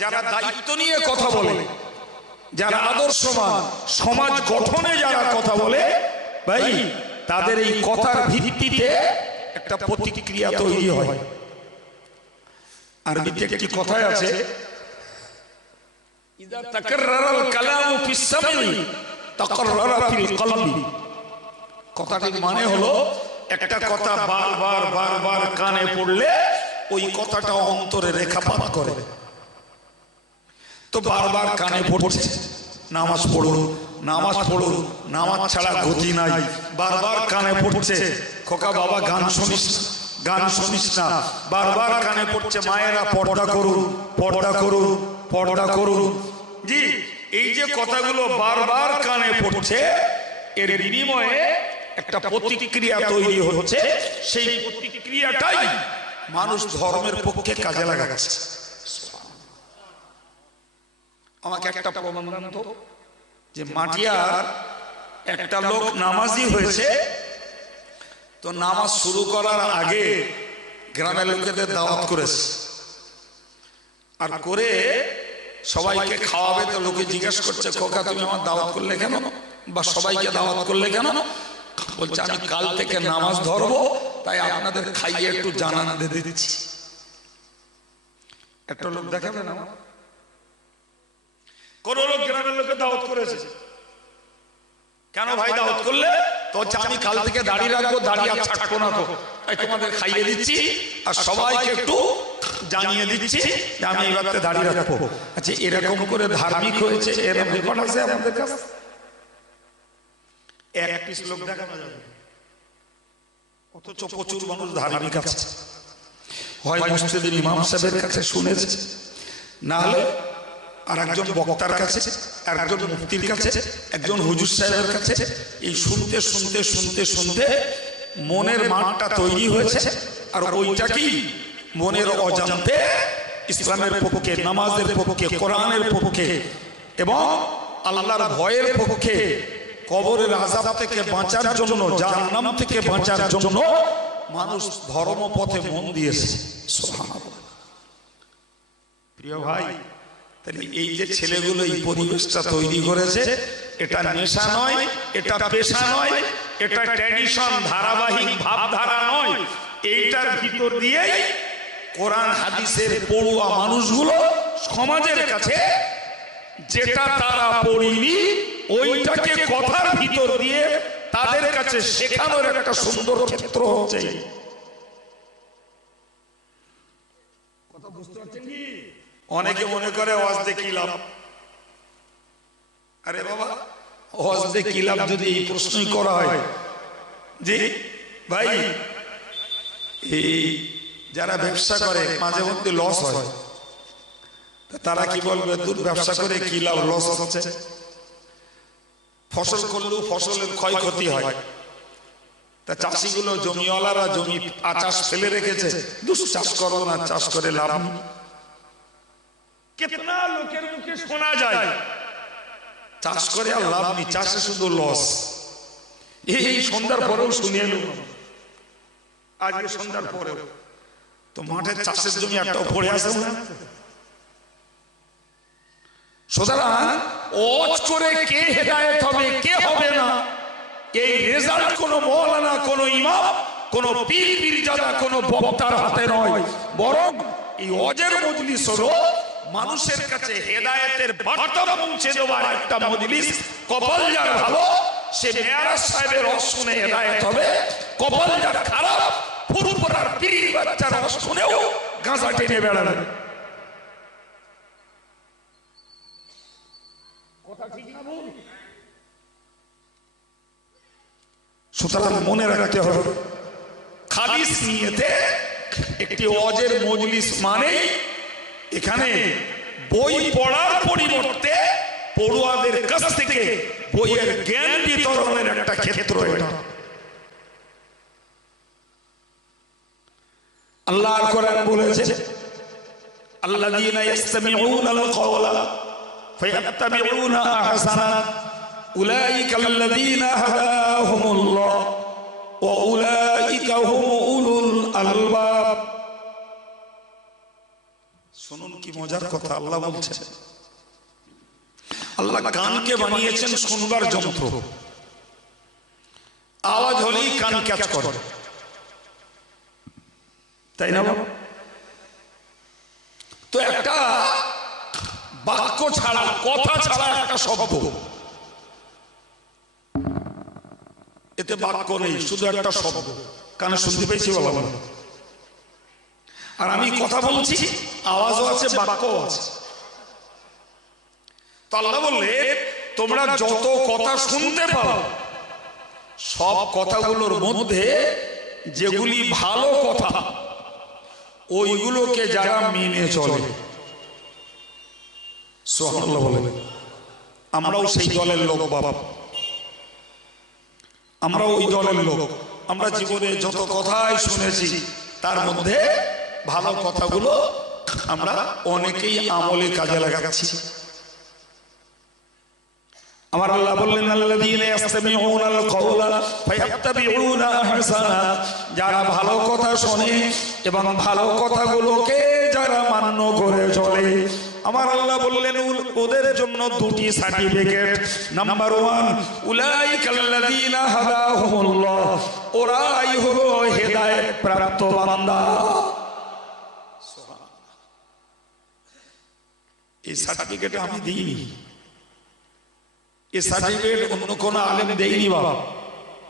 যারা দায়িত্ব নিয়ে কথা বলে, যারা আদর্শবান, সমাজ গঠনে যারা কথা বলে, ভাই তাদের এই কথার ভিত্তিতে একটা প্রতিক্রিয়া তৈরি হয়। আরবিতে একটি কথাই আছে, ইদা তাকাররারাল কালামু ফিস সামঈ তাকাররারা ফিল কলবি। কথাটির মানে হলো, একটা কথা বারবার বারবার কানে পড়লে ওই কথাটা অন্তরে রেখাপাত করে। তো বারবার কানে পড়ছে, নামাজ পড়ুন, নামাজ পড়ুন, নামাজ ছাড়া গতি নাই। বারবার কানে পড়ছে, খোকা বাবা গান শুনিস না, গান শুনিস না। বারবার কানে পড়ছে, মায়েরা পর্দা করুন, পর্দা করুন, পর্দা করুন। জি, এই যে কথাগুলো বারবার কানে পড়ছে, এর বিনিময়ে একটা প্রতিক্রিয়া তৈরি হচ্ছে। সেই প্রতিক্রিয়াটাই মানুষ ধর্মের পক্ষে কাজে লাগাচ্ছে। আমাকে একটা প্রমাণ দেন তো, যে মাটিয়ার একটা লোক নামাজি হয়েছে, তো নামাজ শুরু করার আগে গ্রামের লোকেদের দাওয়াত করেছে, আর করে সবাইকে খাওয়াবে। তো লোকে জিজ্ঞেস করছে, খোকা তুমি আমার দাওয়াত করলে কেন, বা সবাইকে দাওয়াত করলে কেন? বলছে, আমি কাল থেকে নামাজ ধরবো, তাই আপনাদের খাইয়ে একটু জানান দিয়ে দিচ্ছি। একটা লোক দেখাবে না, কোন লোক গ্রামের লোকে দাওয়াত করেছে, কেন ভাই দাওয়াত করলে? তো আমি কাল থেকে দাড়ি রাখবো, দাড়ি আর ছাড়বো না, তাই তোমাদের খাইয়ে দিচ্ছি আর সবাইকে একটু জানিয়ে দিচ্ছি যে আমি এইবার দাড়ি রাখবো। আচ্ছা, এরকম করে ধার্মিক হয়েছে, এরকম রেকর্ড আছে আমাদের কাছে? এক পিস লোক দেখানো যাবে, অথচ প্রচুর মানুষ ধার্মিক আছে। হয় মসজিদের ইমাম সাহেবের কাছে শুনেছে, না হলে আর একজন বক্তার কাছে, আর একজন মুফতির কাছে, একজন হুজুর সাহেবের কাছে। এই শুনতে শুনতে শুনতে শুনতে মনের মানটা তৈরি হয়েছে, আর ওইটাকেই মনের অজান্তে ইসলামের পক্ষে, নামাজের পক্ষে, কোরআনের পক্ষে এবং আল্লাহর ভয়ের পক্ষে, কবরের আযাব থেকে বাঁচার জন্য, জাহান্নাম থেকে বাঁচার জন্য মানুষ ধর্মপথে মন দিয়েছে। সুবহানাল্লাহ। প্রিয় ভাই, তাহলে এই যে ছেলেগুলো এই পরিবেশটা তৈরি করেছে, এটা নেশা নয়, এটা পেশা নয়, এটা ট্র্যাডিশন, ধারাবাহিক ভাবধারা নয়। এইটার ভিতর দিয়ে কোরআন হাদিসের পড়ুয়া মানুষগুলো সমাজের কাছে যেটা তারা পড়িনি, ওইটাকে কথার ভিতর দিয়ে তাদের কাছে শেখানোর একটা সুন্দর ক্ষেত্র হচ্ছে। অনেকে মনে করে ওয়াজ দিয়ে কি লাভ। আরে বাবা, ওয়াজ দিয়ে কি লাভ যদি এই প্রশ্নই করা হয় যে ভাই এই যারা ব্যবসা করে মাঝে মধ্যে লস হয়, তারা কি বলবে দূর ব্যবসা করে কি লাভ, লস হচ্ছে। ফসল করলেও ফসলের ক্ষয়ক্ষতি হয়, তা চাষিগুলো জমিওয়ালারা জমি আচাষ ফেলে রেখেছে, দুষ চাষ করো না, চাষ করে লাভ নেই। কেতনা লোকের মুখে শোনা যায় চাষ করে আর লাভ নেই, চাষে শুধু লস। এই সন্ধ্যার পরেও শুনে এলো, আজকে সন্ধ্যার পরেও তো মাঠে চাষের জমি একটাও পড়ে আসে না। সুতরাং ওয়াজ করে কে হেদায়েত হবে কে হবে না, এই রেজাল্ট কোনো মওলানা, কোনো ইমাম, কোনো পীর পীরজাদা, কোনো বক্তার হাতে নয়, বরং এই ওয়াজের মজলিস হলো মানুষের কাছে হেদায়েতের বার্তা পৌঁছে দেওয়ার একটা মজলিস। কপাল যার ভালো সে মেয়ারাজ সাহেবের ওয়াজ শুনে হেদায়েত হবে, কপাল যার খারাপ ফুরফুরার পীর বাচ্চার ওয়াজ শুনেও গাঁজা টেনে বেড়াবে। কথা ঠিক না ভুল? সুতরাং মনে রাখতে হবে খালিস নিয়তে একটি ওয়াজের মজলিস মানে এখানে বই পড়ার পরিবর্তে পড়ুয়াদের কাছ থেকে বইয়ের জ্ঞান বিতরণের একটা ক্ষেত্র এটা। আল্লাহ কোরআন বলেছে আল্লাযীনা ইসতামিউনাল কওলা ফায়াত্তাবিউনা আহসানা উলাইকাল্লাযীনা হাদাহুমুল্লাহ ওয়া উলাইকা হুম উলুল আলবাব। শুনুন কি মজার কথা আল্লাহ বলছেন, আল্লাহ কানকে বানিয়েছেন শুনবার যন্ত্র, আওয়াজ হলেই কান ক্যাচ করে, তাই না? তো একটা বাক্য ছাড়া, কথা ছাড়া একটা শব্দ, এতে বাক্য নেই, শুধু একটা শব্দ, কানে শুনতে পেয়েছি বলা বলা। আর আমি কথা বলছি, আওয়াজও আছে বাক্যও আছে। তো আল্লাহ বললে তোমরা যত কথা শুনতে পাও সব কথাগুলোর মধ্যে যেগুলি ভালো কথা ওইগুলোকে যারা মেনে চলে, সুবহানাল্লাহ বলে, আমরাও সেই দলের লোক বাবা, আমরা ওই দলের লোক। আমরা জীবনে যত কথাই শুনেছি তার মধ্যে ভালো কথাগুলো আমরা অনেকেই আমলে কাজে লাগাচ্ছি। আমার আল্লাহ বললেন আল্লাযীনা ইসতামিউনাল কওলা ফায়াত্তাবিউনা আহসানা, যারা ভালো কথা শোনে এবং ভালো কথাগুলোকে যারা মান্য করে চলে। আমার আল্লাহ বললেন ওদের জন্য দুটি সার্টিফিকেট। নাম্বার 1 উলাইকাল্লাযীনা হাদাহুমুল্লাহ, ওরাই হলো হেদায়েত প্রাপ্ত বান্দা। এই সার্টিফিকেট আমি দিইনি, এই সার্টিফিকেট অন্য কোন আলেম দেয়নি বাবা,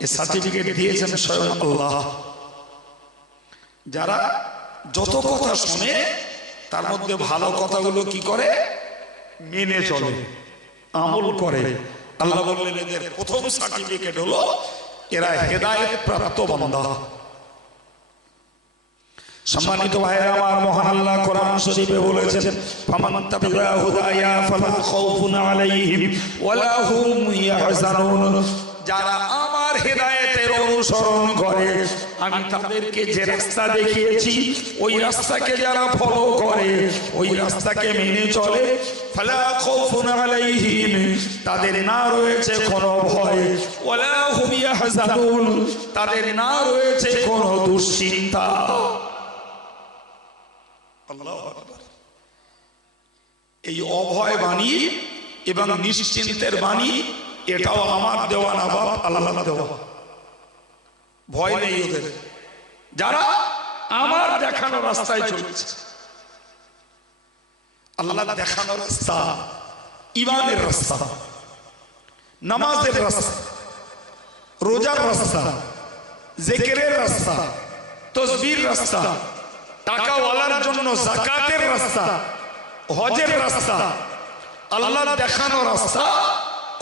এই সার্টিফিকেট দিয়েছেন স্বয়ং আল্লাহ। যারা যত কথা শুনে তার মধ্যে ভালো কথাগুলো কি করে মেনে চলে, আমল করে। আল্লাহ বললেন এদের প্রথম সার্টিফিকেট হলো এরা হেদায়েত প্রাপ্ত বান্দা। সম্মানিত ভাইরা আমার, মহান আল্লাহ কোরআন শরীফে বলেছেন ফামান তাবিআ হুদায়া ফালা খাউফুন আলাইহিম ওয়ালা হুম ইয়াহজানুন, যারা আমার হেদায়েতের অনুসরণ করে, আমি তাদেরকে যে রাস্তা দেখিয়েছি ওই রাস্তাকে যারা ফলো করে, ওই রাস্তাকে মেনে চলে, ফালা খাউফুন আলাইহিম, তাদের না রয়েছে কোনো ভয়, ওয়ালা হুম ইয়াহজানুন, তাদের না রয়েছে কোনো দুশ্চিন্তা। এই অভয় বাণী এবং নিশ্চিন্তের বাণী এটাও আমার দেওয়া না বাপ, আল্লাহ দেওয়া। ভয় নেই ওদের, যারা আমার দেখানো রাস্তায় চলছে। আল্লাহ দেখানো রাস্তা ঈমানের রাস্তা, নামাজের রাস্তা, রোজার রাস্তা, জিকিরের রাস্তা, তাসবির রাস্তা, টাকাওয়ালার জন্য যাকাতের রাস্তা, হজের রাস্তা, আল্লাহ দেখানো রাস্তা,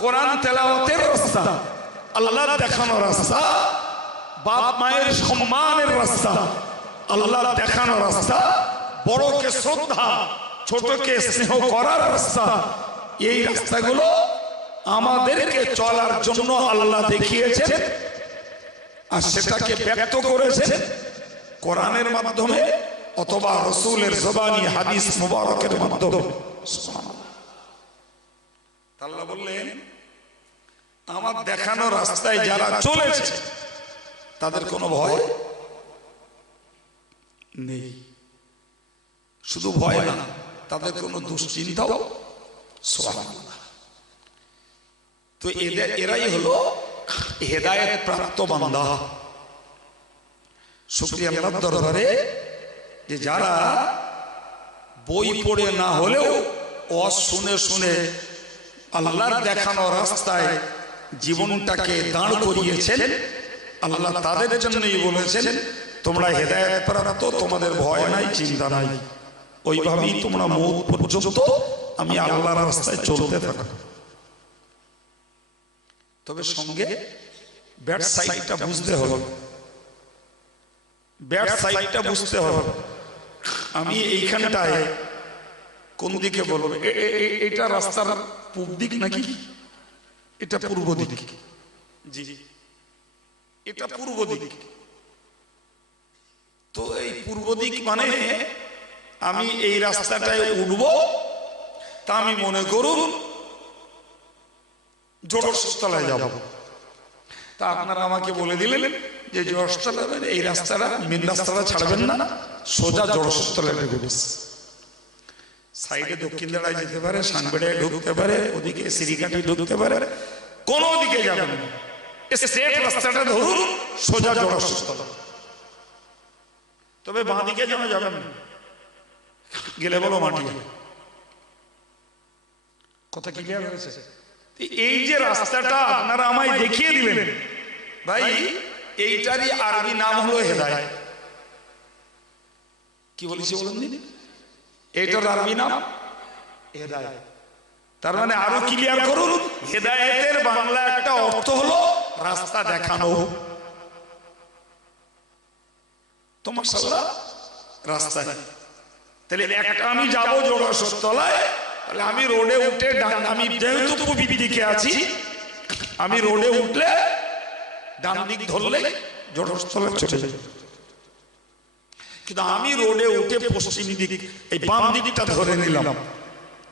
কোরআন তেলাওয়াতের রাস্তা, আল্লাহ দেখানো রাস্তা, বাপ মায়ের সম্মানের রাস্তা, আল্লাহ দেখানো রাস্তা, বড়কে শ্রদ্ধা, ছোটকে স্নেহ করার রাস্তা। এই রাস্তাগুলো আমাদেরকে চলার জন্য আল্লাহ দেখিয়েছেন, আর সেটাকে ব্যক্ত করেছেন কোরআনের মাধ্যমে অথবা রাসূলের জবানি হাদিস মুবারকের মাধ্যমে। সুবহানাল্লাহ। আল্লাহ বললেন, আমার দেখানো রাস্তায় যারা চলেছে তাদের কোনো ভয় নেই। শুধু ভয় না, তাদের কোনো দুশ্চিন্তাও। সুবহানাল্লাহ। তো এরাই হলো হেদায়েত প্রাপ্ত বান্দা। শুকরিয়া আল্লাহর দরবারে যে যারা বই পড়ে না হলেও ওয়াজ শুনে শুনে আল্লাহর দেখানো রাস্তায় জীবনটাকে দাঁড় করিয়েছেন, আল্লাহ তাদের জন্যই বলেছেন তোমরা হেদায়েত প্রাপ্ত, তোমাদের ভয় নাই, চিন্তা নাই, ওইভাবেই তোমরা মওত পর্যন্ত আমি আল্লাহর রাস্তায় চলতে থাকো। তবে সঙ্গে ব্যাড সাইডটা বুঝতে হবে, ব্যাড সাইডটা বুঝতে হবে। আমি এইখানটায় কোন দিকে বলবো, এটা রাস্তার পূব দিক নাকি এটা পূর্ব দিক? জি, এটা পূর্ব দিক। তো এই পূর্ব দিক মানে আমি এই রাস্তাটায় উঠবো, তা আমি মনে করুন জোড়াসাতলায় যাব। তা আপনারা আমাকে বলে দিলেন যে জোড়াসাতলা এই রাস্তাটা, মেন রাস্তাটা ছাড়বেন না, সোজা জোড়াসাতলায় ঢুকবে। সাইডে দক্ষিণ দাঁড়ায় যেতে পারে, সানবেড়ায় ঢুকতে পারে, ওদিকে সিরিকাটি ঢুকতে পারে, কোনো দিকে যাবেন না, স্ট্রেট রাস্তাটা ধরুন সোজা জোড়াসাতলা। তবে বাঁ দিকে যেন যাবেন না, গেলে বলো মাটি। কথা ক্লিয়ার হয়েছে? এই যে রাস্তাটা আপনারা আমায় দেখিয়ে দিলেন ভাই, এইটারই আরবি নাম হলো হেদায়েত। কি বলেছি বলুন দিন? এইটার আরবি নাম হেদায়েত। তার মানে আরো ক্লিয়ার করুন, হেদায়েতের বাংলা একটা অর্থ হলো রাস্তা দেখানো। তোমার সারা রাস্তায় তাহলে একটা আমি যাবো জোড়াসাতলায়, তাহলে আমি রোডে উঠে, আমি যেহেতু পূর্ব দিকে আছি, আমি রোডে উঠলে ডান দিক ধরলে জোড়াসাতলায় চলে যাবে। কিন্তু আমি রোডে উঠে পশ্চিম দিক, এই বাম দিকটা ধরে নিলাম,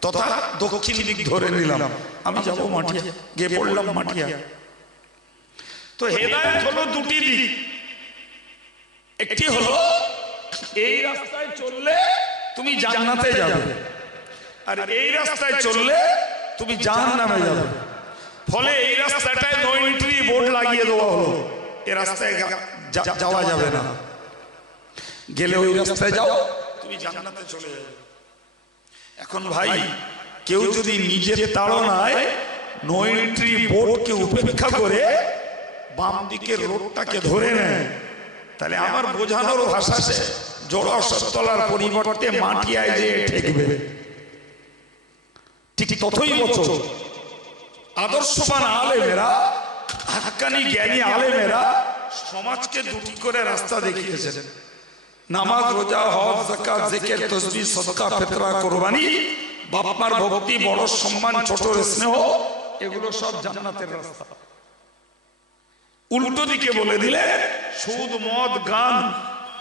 তথা দক্ষিণ দিক ধরে নিলাম, আমি যাবো মাটিয়া, গিয়ে পড়লাম মাটিয়া। তো হেদায়েত হলো দুটি দিক, একটি হলো এই রাস্তায় চললে তুমি জান্নাতে যাবে, আর এই রাস্তায় চললে তুমি জাহান্নামে যাবে। ফলে এই রাস্তাটায় নো এন্ট্রি বোর্ড লাগিয়ে দেওয়া হলো, এই রাস্তায় যাওয়া যাবে না, গেলে ওই রাস্তায় যাও তুমি জান্নাতে চলে যাবে। এখন ভাই কেউ যদি নিজের তাড়নায় নো এন্ট্রি বোর্ডকে উপেক্ষা করে বাম দিকের রোডটাকে ধরে নেয়, তাহলে আমার বোঝানোর ভাষা জোড়াসাতলার পরিবর্তে মাটিয়ায় যে ঠেকবে। ঠিক ততই বছর আদর্শবান আলেমেরা, হাক্কানি জ্ঞানী আলেমেরা সমাজকে দুটি করে রাস্তা দেখিয়েছেন। নামাজ, রোজা, হজ, যাকাত, জিকির, তাসবিহ, সাদকা, ফিতরা, কুরবানি, বাপ মার ভক্তি, বড় সম্মান, ছোটর স্নেহ, এগুলো সব জান্নাতের রাস্তা। উল্টো দিকে বলে দিলে সুদ, মদ, গান,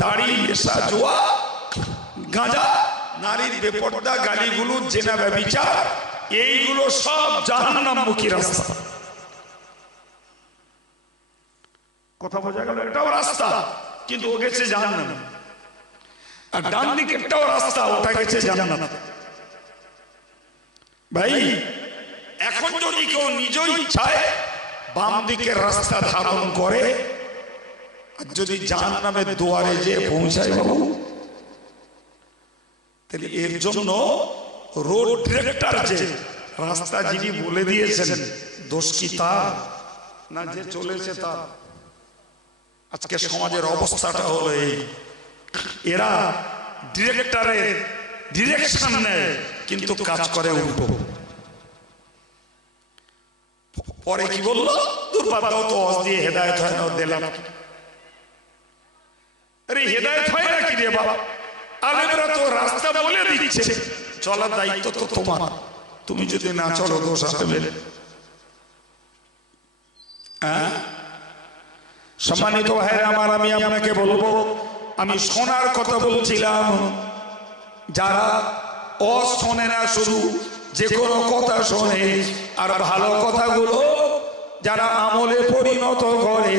তাড়ি, নেশা, জুয়া, গাঁজা, নারীর বেপরদা, গালিগুলো, জেনা, ব্যভিচার, এইগুলো সব জাহান্নামমুখী রাস্তা। কথা বোঝা গেল? এটাও রাস্তা, কিন্তু ও গেছে জাহান্নামে। আর ডান দিকেরটাও রাস্তা, ওটা গেছে জান্নাতে। ভাই এখন যদি কেউ নিজ ইচ্ছায় বাম দিকের রাস্তা ধারণ করে, আর যদি জাহান্নামের দুয়ারে যে পৌঁছায় বাবু, তাহলে এর জন্য রোড ডিরেক্টর যে রাস্তা যিনি বলে দিয়েছেন, দোষ কি তার না যে চলেছে তার? আজকে সমাজের অবস্থাটা হলো এই, এরা ডিরেক্টরের ডিরেকশন নেয়, কিন্তু কাজ করে উল্টো। পরে কি বললো, দুর্বাদাও তো অজ দিয়ে হেদায়েত হয় না, দিলাম। আরে হেদায়েত হয় না কি রে বাবা? আলেমরা তো রাস্তা বলে দিচ্ছে, চলার দায়িত্ব তো তোমার। তুমি যদি না চলো দোষ আসবে। হ্যাঁ, সম্মানিত ভাইরা আমার, আমি আপনাকে বলবো, আমি শোনার কথা বলছিলাম। যারা শোনে না, শুধু যে কোনো কথা শোনে, আর ভালো কথাগুলো যারা আমলে পরিণত করে,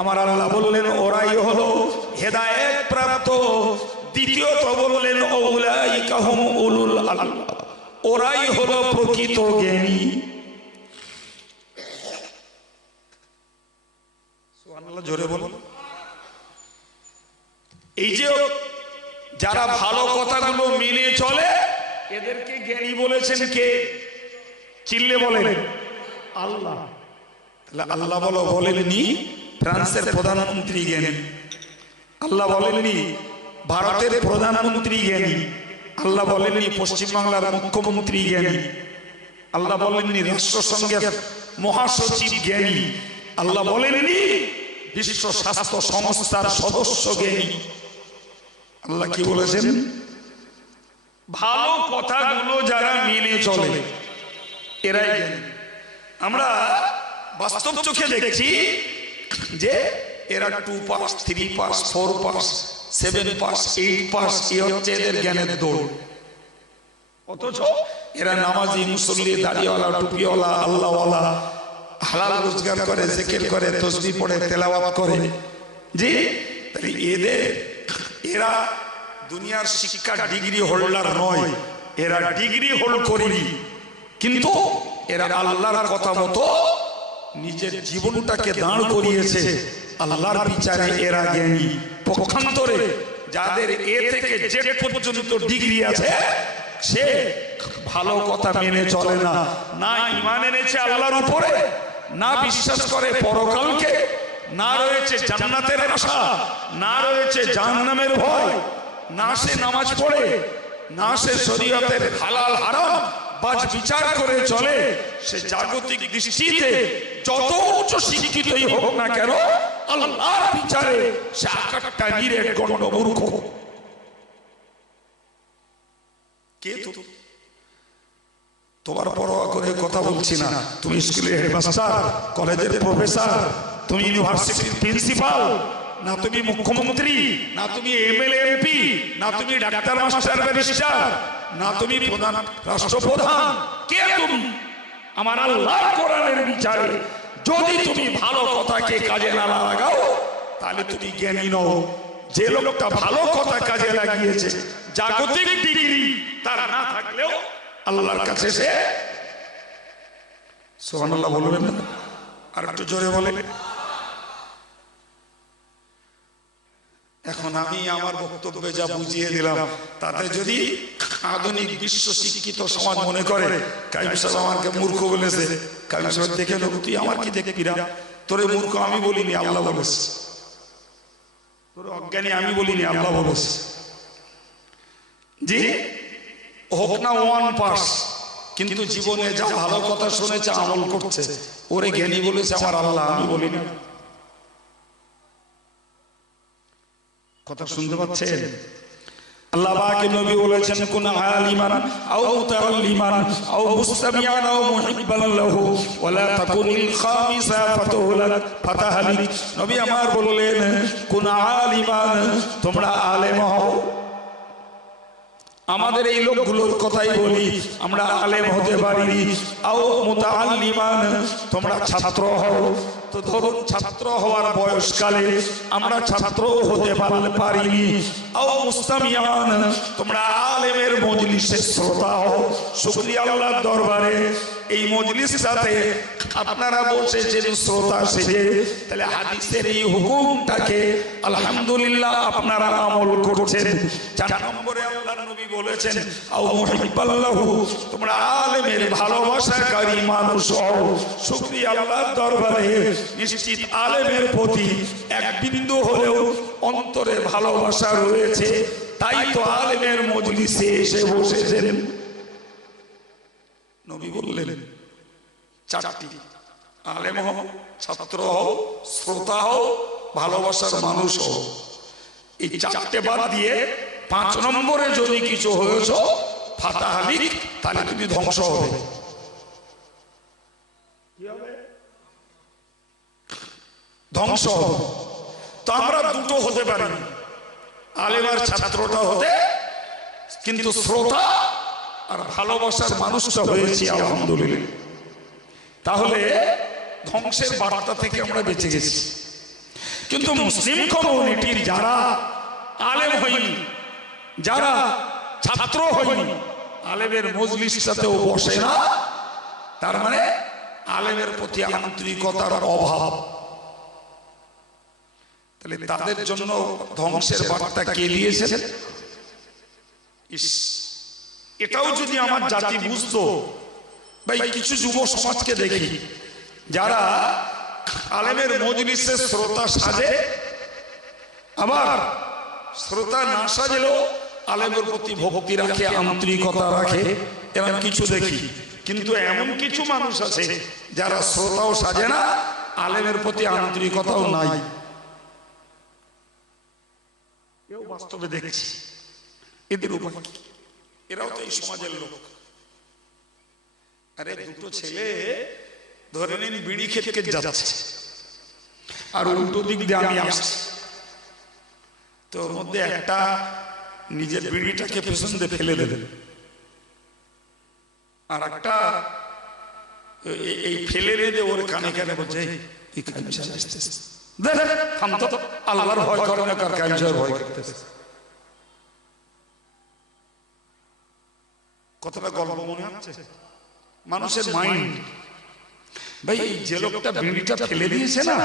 আমার আল্লাহ বললেন ওরাই হলো হেদায়েত প্রাপ্ত। দ্বিতীয়ত বললেন উলাইকা হুম উলুল আলবাব, ওরাই হলো প্রকৃত জ্ঞানী। সুবহানাল্লাহ, জোরে বলুন। এই যে যারা ভালো কথাগুলো মেনে চলে, এদেরকে জ্ঞানী বলেছেন কে? চিল্লে বলেন আল্লাহ। আল্লাহ বলেননি ফ্রান্সের প্রধানমন্ত্রী জ্ঞানী, আল্লাহ বলেননি ভারতের প্রধানমন্ত্রী জ্ঞানী, আল্লাহ বলেননি পশ্চিমবাংলার মুখ্যমন্ত্রী জ্ঞানী, আল্লাহ বলেননি রাষ্ট্রসংঘের মহাসচিব জ্ঞানী, আল্লাহ বলেননি বিশ্ব স্বাস্থ্য সংস্থার সদস্য জ্ঞানী। আল্লাহ কি বলেছেন? ভালো কথাগুলো যারা মেনে চলে এরাই জ্ঞানী। আমরা বাস্তব চোখে দেখছি যে এরা 2 pass 3 pass 4 pass 7 pass 8 pass, এ হচ্ছে এদের জ্ঞানের দৌড়। অথচ এরা নামাজি, মুসল্লি, দাড়িওয়ালা, টুপিওয়ালা, আল্লাহওয়ালা, হালাল রোজগার করে, জিকির করে, তাসবিহ পড়ে, তেলাওয়াত করে। জি, এরা দুনিয়ার শিক্ষা ডিগ্রি হোল্ডার নয়, এরা ডিগ্রি হোল্ড করেনি, কিন্তু এরা আল্লাহর কথা মতো নিজের জীবনটাকে দাঁড় করিয়েছে। আল্লাহর বিচারে এরা জ্ঞানী। পক্ষান্তরে যাদের এ থেকে জেড পর্যন্ত ডিগ্রি আছে, সে ভালো কথা মেনে চলে না, না ঈমান এনেছে আল্লাহর উপরে, না বিশ্বাস করে পরকালকে, না রয়েছে জান্নাতের আশা, না রয়েছে জাহান্নামের ভয়, না সে নামাজ পড়ে, না সে শরীয়তের হালাল হারাম বাজ বিচার করে চলে। সে জাগতিক দৃষ্টিতে যত উচ্চ শিক্ষিতই হোক না কেন, আল্লাহর বিচারে সে আকারটা নিরেট গণ্য মূর্খ। কে তো তোমার পরোয়া করে কথা বলছি না। তুমি স্কুলের হেডমাস্টার, কলেজের প্রফেসর, তুমি ইউনিভার্সিটির প্রিন্সিপাল, না তুমি মুখ্যমন্ত্রী, না তুমি এমএলএ এমপি, না তুমি ডাক্তার মাস্টার ব্যারিস্টার, না তুমি প্রধান রাষ্ট্রপ্রধান, কে তুমি? আমার আল্লাহর কোরআনের বিচারে যদি তুমি ভালো কথাকে কাজে না লাগাও, তাহলে তুমি জ্ঞানী নও। যে লোকটা ভালো কথা কাজে লাগিয়েছে, জাগতিক ডিগ্রি তার না থাকলেও আল্লাহর কাছে সে, সুবহানাল্লাহ বলবেন না? আর একটু জোরে বলেন। এখন আমি আমার বক্তব্যে যা বুঝিয়ে দিলাম, তাতে যদি আধুনিক বিশ্ব শিক্ষিত সমাজ মনে করে কাইম সাহেব আমাকে মূর্খ বলেছে, কাইম সাহেব দেখে লোক, তুই আমার কি দেখবিরা? তোরে মূর্খ আমি বলিনি, আল্লাহ বলেছে। তোরে অজ্ঞানী আমি বলিনি, আল্লাহ বলেছে। জি, হোক না 1 পাস, কিন্তু জীবনে যা ভালো কথা শুনেছে, আমল করছে, ওরে জ্ঞানী বলেছে আমার আল্লাহ, আমি বলিনি। কথা শুনতে পাচ্ছেন? আল্লাহ পাক নবী বলেছেন, কুন আলিমান আও মুতাআল্লিমান আও মুস্তামিআন আও মুহিব্বান লাহু ওয়ালা তাকুনিল খামিসা ফাতাহালি। নবী আমার বললেন, কুন আলিমান, তোমরা আলেম হও। আমাদের এই লোকগুলোর কথাই বলি, আমরা আলেম হতে পারিনি। আও মুতাআল্লিমান, তোমরা ছাত্র হও। তো ধরুন ছাত্র হওয়ার বয়সকালে আমরা ছাত্র হতে পারিনি। আও মুস্তামিয়ান, তোমরা আলেমের মজলিসে শ্রোতা হও। শুকরিয়া আল্লাহর দরবারে এই মজলিসটাতে আপনারা বসেছেন শ্রোতা সেজে, তাহলে হাদিসের এই হুকুমটাকে আলহামদুলিল্লাহ আপনারা আমল করছেন। 4 নম্বরে আল্লাহর নবী বলেছেন আও মুহিব্বাল্লাহু, তোমরা আলেমের ভালোবাসাকারী মানুষ হও। শুকরিয়া আল্লাহর দরবারে, নিশ্চিত আলেমের প্রতি এক বিন্দু হলেও অন্তরে ভালোবাসা রয়েছে, তাই তো আলেমের মজলিসে এসে বসেছেন। নবী বললেন 4টি, আলেম হও, ছাত্র হও, শ্রোতা হও, ভালোবাসার মানুষ হও। এই 4টে বাদ দিয়ে 5 নম্বরে যদি কিছু হয়েছ ফাতাহালিক, তাহলে তুমি ধ্বংস হবে। ধ্বংস হবে। তো আমরা দুটো হতে পারি, আলেম আর ছাত্রটা হতে, কিন্তু শ্রোতা আর ভালোবাসার মানুষটা হয়েছি আলহামদুলিল্লাহ। তাহলে ধ্বংসের বার্তা থেকে আমরা বেঁচে গেছি। কিন্তু মুসলিম কমিউনিটির যারা আলেম হয়নি, যারা ছাত্র হয়নি, আলেমের মজলিসটাতেও বসে না, তার মানে আলেমের প্রতি আন্তরিকতার অভাব। তাহলে তাদের জন্য ধ্বংসের বার্তা কে দিয়েছেন? এটাও যদি আমার জাতি বুঝতো, ভাই কিছু যুব সমাজকে দেখি যারা আলেমের মজলিসে শ্রোতা সাজে, আবার শ্রোতা না সাজলেও আলেমের প্রতি ভক্তি রাখে, আন্তরিকতা রাখে, এমন কিছু দেখি। কিন্তু এমন কিছু মানুষ আছে যারা শ্রোতাও সাজে না, আলেমের প্রতি আন্তরিকতাও নাই। এও বাস্তবে দেখছি। এদের উপায় কি? এরাও তো এই সমাজের লোক। আরে দুটো ছেলে ধরে নিন বিড়ি খেতে যাচ্ছে, আর উল্টো দিক দিয়ে আমি আসছি, তোর মধ্যে একটা নিজের বিড়িটাকে পেছন দিয়ে ফেলে দেবেন, আর একটা এই ফেলে রেখে ওর কানে কানে বলছে আল্লাহর ভয় করে না, কার ক্যান্সার ভয় করতেছে। কতটা গল্প মনে হচ্ছে মানুষের মাইন্ড। ভাই যে লোকটা বিড়িটা ফেলে দিয়েছে না,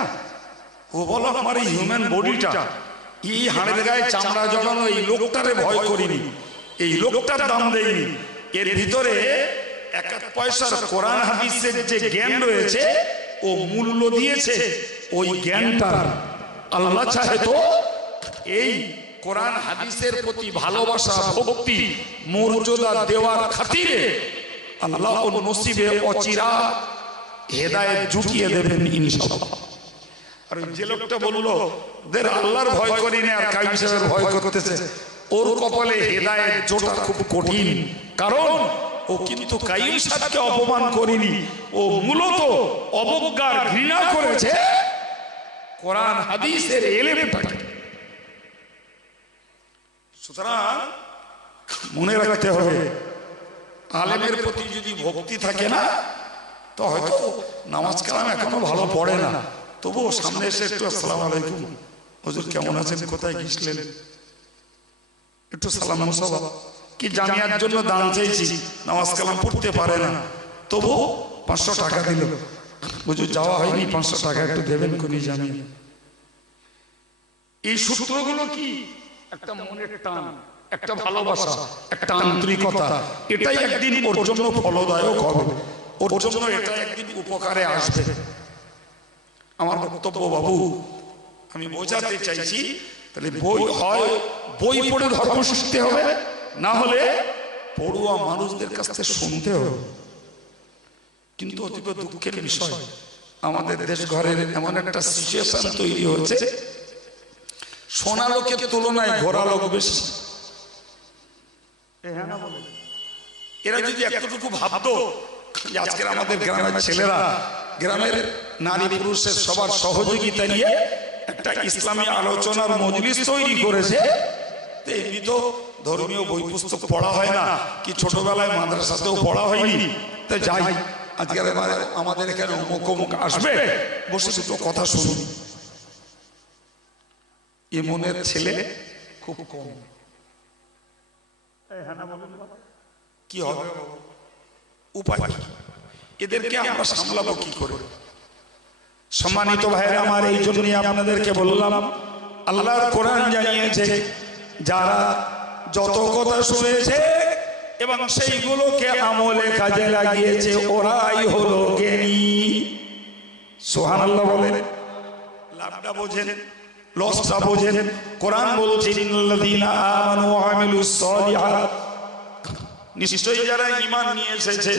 ও বলো আমার এই হিউম্যান বডিটা, এই হাড়ের গায়ে চামড়া জড়ানো এই লোকটারে ভয় করিনি, এই লোকটার দাম দেয়নি। এর ভিতরে 1 পয়সার কোরআন হাদিসের যে জ্ঞান রয়েছে ও মূল্য দিয়েছে, ওই জ্ঞানটার আল্লাহ চাহে তো এই কোরআন হাদিসের প্রতি ভালোবাসা, ভক্তি, মর্যাদা দেওয়ার খাতিরে আল্লাহ ওর নসিবে অচিরা হেদায়েত জুটিয়ে দেবেন ইনশাআল্লাহ। আর যে লোকটা বললো দের আল্লাহর ভয় করি না আর কাইম সাহেবের ভয় করতেছে, ওর কপালে হেদায়েত জোটা খুব কঠিন। কারণ ও কিন্তু কাইম সাহেবকে অপমান করেনি, ও মূলত অবজ্ঞার ঘৃণা করেছে কোরআন হাদিসের এলেমটাকে। সুতরাং মনে রাখতে হবে, আলেমের প্রতি যদি ভক্তি থাকে না, তো হয়তো নামাজ কালাম এখনো ভালো পড়ে না, তবুও সামনে এসে একটু আসসালামু আলাইকুম হুজুর কেমন আছেন, কোথায় গিয়েছিলেন, একটু সালাম মুসাফা, কি জামিয়ার জন্য দান চাইছি, নামাজ কালাম পড়তে পারে না, তবুও 500 টাকা দিল, হুজুর যাওয়া হয়নি 500 টাকা একটু দেবেন কোনি জামিয়া। এই সূত্রগুলো কি? একটা মনের টান, একটা ভালোবাসা, একটা আন্তরিকতা। এটাই একদিন ওর জন্য ফলদায়ক হবে, ওর জন্য এটা একদিন উপকারে আসবে। আমার বক্তব্য বাবু, আমি বোঝাতে চাইছি, তাহলে বই হয় বই পড়ে ধর্ম শিখতে হবে, না হলে পড়ুয়া মানুষদের কাছ থেকে শুনতে হবে। কিন্তু অতীব দুঃখের বিষয়, আমাদের দেশ ঘরের এমন একটা সিচুয়েশন তৈরি হয়েছে, সোনা লোকের তুলনায় ঘোড়া লোক বেশি। এরা যদি এতটুকু ভাবতো যে আজকের আমাদের গ্রামের ছেলেরা, গ্রামের নারী পুরুষের সবার সহযোগিতা নিয়ে একটা ইসলামী আলোচনার মজলিস তৈরি করেছে, এমনি তো ধর্মীয় বই পুস্তক পড়া হয় না, কি ছোটবেলায় মাদ্রাসাতেও পড়া হয়নি, তো যাই আজকে আমাদের এখানে অমুক আসবে, বসে দুটো কথা শুনুন। এমনের ছেলে খুব কম। কি হবে? উপায় এদেরকে আমরা সামলাবো কি করে? সম্মানিত ভাইরা আমার, এই জন্যই আপনাদেরকে বললাম, আল্লাহর কোরআন জানিয়েছে যারা যত কথা শুনেছে এবং সেইগুলোকে আমলে কাজে লাগিয়েছে ওরাই হলো জ্ঞানী। সুবহানাল্লাহ বলেন। লাভটা বোঝেন, লসটা বোঝেন। কোরআন বলছে ইন্নাল্লাযীনা আমানু ওয়া আমিলুস সালিহাত, নিশ্চয়ই যারা ঈমান নিয়ে এসেছে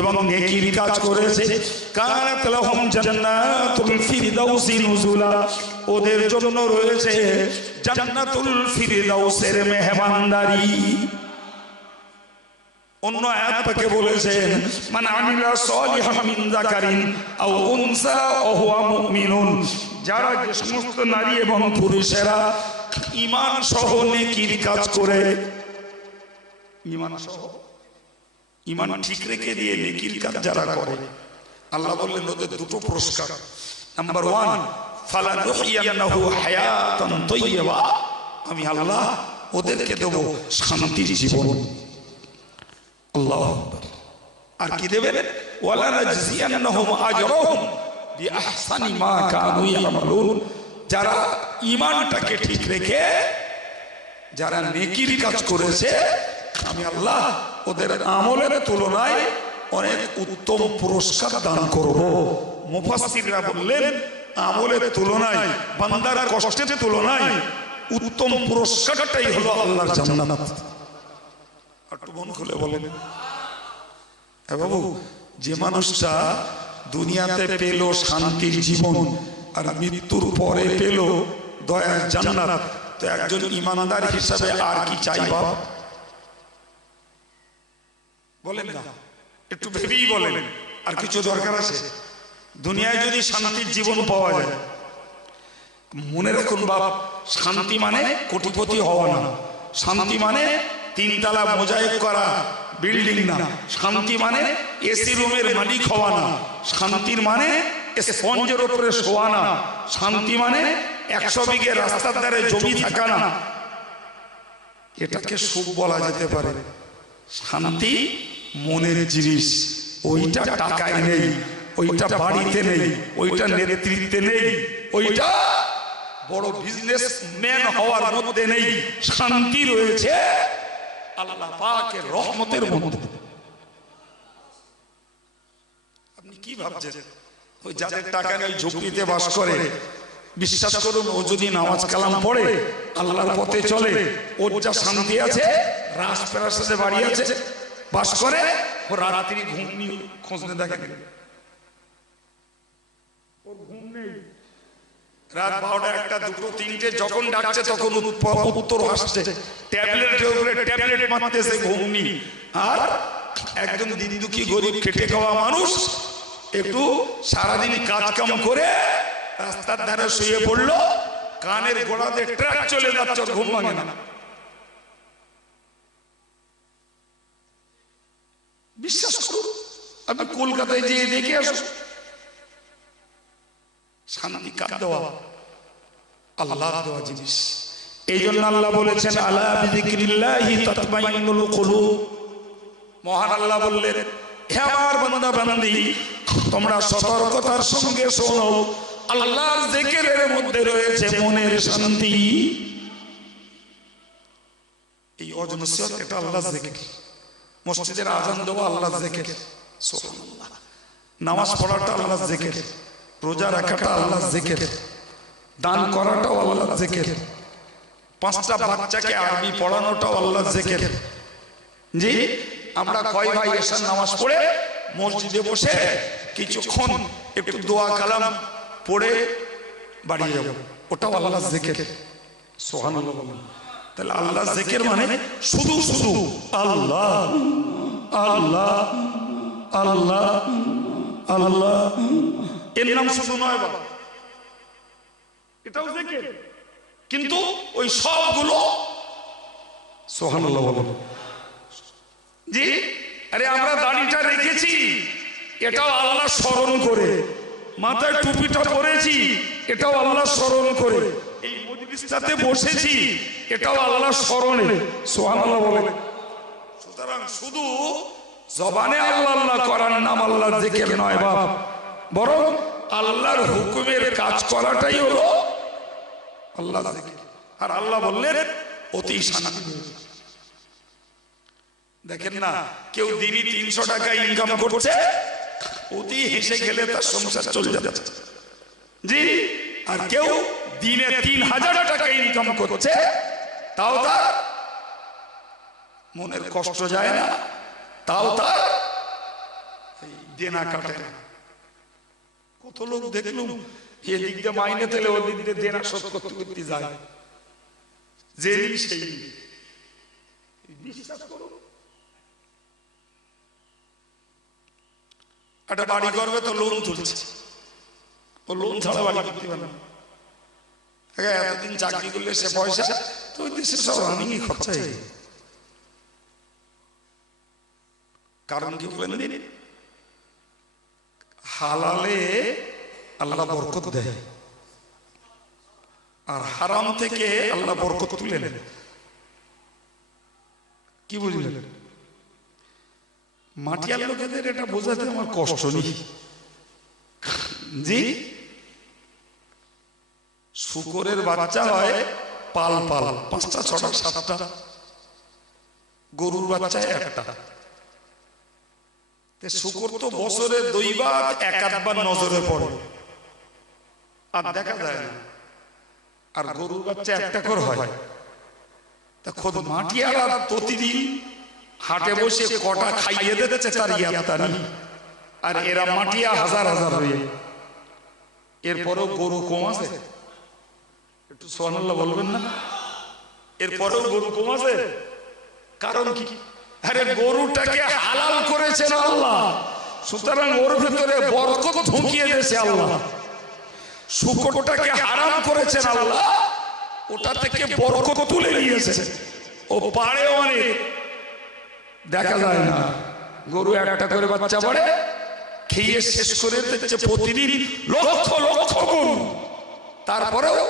এবং নেকির কাজ করেছে, কানাত লাহুম জান্নাতুল ফিরদাউসি নুজুলা, ওদের জন্য রয়েছে জান্নাতুল ফিরদাউসের মেহমানদারি। অন্য আয়াত পাকে বলেছেন মান আমিলা সালিহান মিন যাকারিন আও উনসা ওয়া হুয়া মুমিনুন, যারা যে সমস্ত নারী এবং পুরুষেরা ঈমান সহ নেকির কাজ করে, ঈমান সহ, ঈমান ঠিক রেখে দিয়ে নেকির কাজ যারা করে, আল্লাহ বললেন ওদের দুটো পুরস্কার। নাম্বার 1, ফালানুহইয়ান্নাহু হায়াতান তাইয়্যিবা, আমি আল্লাহ ওদেরকে দেব শান্তির জীবন। আল্লাহু আকবার। আর কি দেবেন? ওয়ালা নাজজিয়ান্নাহুম আজরাহুম বিআহসানি মা কানু ইয়ামালুন, যারা ঈমানটাকে ঠিক রেখে যারা নেকির কাজ করেছে, আমি আল্লাহ ওদের আমলের তুলনায় অনেক উত্তম পুরস্কার দান করব। মুফাসসিররা বললেন আমলের তুলনায়, বান্দার কষ্টের তুলনায় উত্তম পুরস্কারটাই হলো আল্লাহর জান্নাত। একটু মন খুলে বলেন। এ বাবু, যে মানুষটা দুনিয়াতে পেল শান্তির জীবন আর মৃত্যুর পরে পেল দয়ার জান্নাত, তো একজন ঈমানদার হিসাবে আর কি চাইবা? বলেন না, একটু ভেবেই বলেন। আর কিছু দরকার আছে? দুনিয়ায় যদি শান্তির জীবন পাওয়া যায়, মনে রাখুন বাপ, শান্তি মানে কোটিপতি হওয়া না, শান্তি মানে 3 তলা মোজাইক করা বিল্ডিং না, শান্তি মানে এসি রুমের মালিক হওয়া না, শান্তির মানে স্পঞ্জের উপরে শোয়া না, শান্তি মানে 100 বিঘে রাস্তার ধারে জমি থাকা না। এটাকে সুখ বলা যেতে পারে। শান্তি মনের জিনিস, ওইটা টাকায় নেই, ওইটা বাড়িতে নেই, ওইটা নেতৃত্বে নেই, ওইটা বড় বিজনেসম্যান হওয়ার মধ্যে নেই। শান্তি রয়েছে আল্লাহ পাকের রহমতের মধ্যে। আপনি কি ভাবছেন? ওই যাদের টাকা নেই ঝুপড়িতে বাস করে, বিশ্বাস করুন, ও যদি নামাজ কালাম পড়ে, আল্লাহর পথে চলে, ওর যা শান্তি আছে, রাজপ্রাসাদে বাড়ি আছে, বাস করে, ও রাত্রি ঘুম নিয়ে খোঁজনে দেখেন, ওর ঘুম নেই। রাত 12টা, 1টা, 2টো, 3টে যখন ডাকছে তখন উত্তর আসছে, ট্যাবলেটের উপরে ট্যাবলেট মারতেছে, ঘুম নেই। আর একজন দিন দুঃখী গরিব খেটে খাওয়া মানুষ একটু সারাদিন কাজ কাম করে রাস্তার ধারে শুয়ে পড়লো, কানের গোড়াতে ট্রাক চলে যাচ্ছে, ঘুম ভাঙে না। বিশ্বাস করুন, আপনি কলকাতায় যেয়ে দেখে আসুন, শান্তি কার দেওয়া? আল্লাহ দেওয়া জিনিস। এই জন্য আল্লাহ বলেছেন আলা বিযিকরিল্লাহি তাতমাইন্নুল কুলুব। মহান আল্লাহ বললেন, হে আমার বান্দা বান্দি, তোমরা সতর্কতার সঙ্গে শোনো, আল্লাহর জিকিরের মধ্যে রয়েছে মনের শান্তি। এই অজনসিয়ত এটা আল্লাহর জিকির। মসজিদের আযান দেওয়া আল্লাহর জিকির, সুবহানাল্লাহ। নামাজ পড়াটা আল্লাহর জিকির, রোজা রাখাটা আল্লাহর জিকির, দান করাটাও আল্লাহর জিকির, 5টা বাচ্চাকে আরবি পড়ানোটাও আল্লাহর জিকির। জি, আমরা কয় ভাই এশার নামাজ পড়ে মসজিদে বসে কিছুক্ষণ একটু দোয়া কালাম পড়ে বাড়ি যাব, ওটাও আল্লাহর জিকির। সুবহানাল্লাহ। তাহলে আল্লাহর জিকির মানে শুধু শুধু আল্লাহ আল্লাহ আল্লাহ আল্লাহ, এর নাম শুধু নয় বাবা, এটাও জিকির, কিন্তু ওই সবগুলো সুবহানাল্লাহ বলো। জি, আরে আমরা দাড়িটা রেখেছি, এটাও আল্লাহ স্মরণ করে, মাথায় টুপিটা পরেছি, এটাও আল্লাহ স্মরণ করে, এই মজলিসটাতে বসেছি, এটাও আল্লাহ স্মরণে, সুবহানাল্লাহ বলে। সুতরাং শুধু জবানে আল্লাহ আল্লাহ করার নাম আল্লাহর জিকির নয় বাপ, বরং আল্লাহর হুকুমের কাজ করাটাই হলো আল্লাহর জিকির। আর আল্লাহ বললেন অতি শান্তি। দেখেন না, কেউ দিনই 300 টাকা ইনকাম করছে, অতি হেসে গেলে তার সংসার চলে যাচ্ছে, জি। আর কেউ দিনে 3000 টাকা ইনকাম করছে, তাও তার মনের কষ্ট যায় না, তাও তার দেনা কাটে না। কত লোক দেখলুম এদিক দিয়ে মাইনে তেলে ওদিক দিয়ে দেনা শোধ করতে করতে যায়, যে সেই বিশ্বাস করুন। একটা বাড়ি করবে তো লোন তুলছে, ও লোন ছাড়া বাড়ি করতে পারে না। এতদিন চাকরি করলে সে পয়সা তো ওই দেশে সব রানিং খরচা। কারণ কি বলেন দিন, হালালে আল্লাহ বরকত দেয়, আর হারাম থেকে আল্লাহ বরকত তুলে নেন। কি বুঝলেন? মাটিয়ার লোকেদের এটা বোঝাতে আমার কষ্ট নেই, জি। শুকরের বাচ্চা হয় পাল পাল, 5টা 6টা 7টা, গরুর বাচ্চা একটা। শুকর তো বছরে 2 বার 1-8 নজরে পড়ে, আর দেখা যায় না। আর গরুর বাচ্চা একটা করে হয়। তা খোদ মাটিয়ালা প্রতিদিন হাটে বসে কটা খাইয়ে দিতেছে তার ইয়াতা নেই। আর এরা মাটিয়া হাজার হাজার হয়ে, এরপরেও গরু কম আছে। একটু সুবহানাল্লাহ বলবেন না? এরপরেও গরু কম আছে, কারণ কি? আরে গরুটাকে হালাল করেছেন আল্লাহ, সুতরাং ওর ভিতরে বরকত ঢুকিয়ে দিয়েছে আল্লাহ। শুকরটাকে হারাম করেছেন আল্লাহ, ওটা থেকে বরকত তুলে নিয়েছে। ও পারে অনেক, দেখা যায় না। গরু একটা করে বাচ্চা পড়ে, খেয়ে শেষ করে দিচ্ছে প্রতিদিন লক্ষ লক্ষ গরু, তারপরেও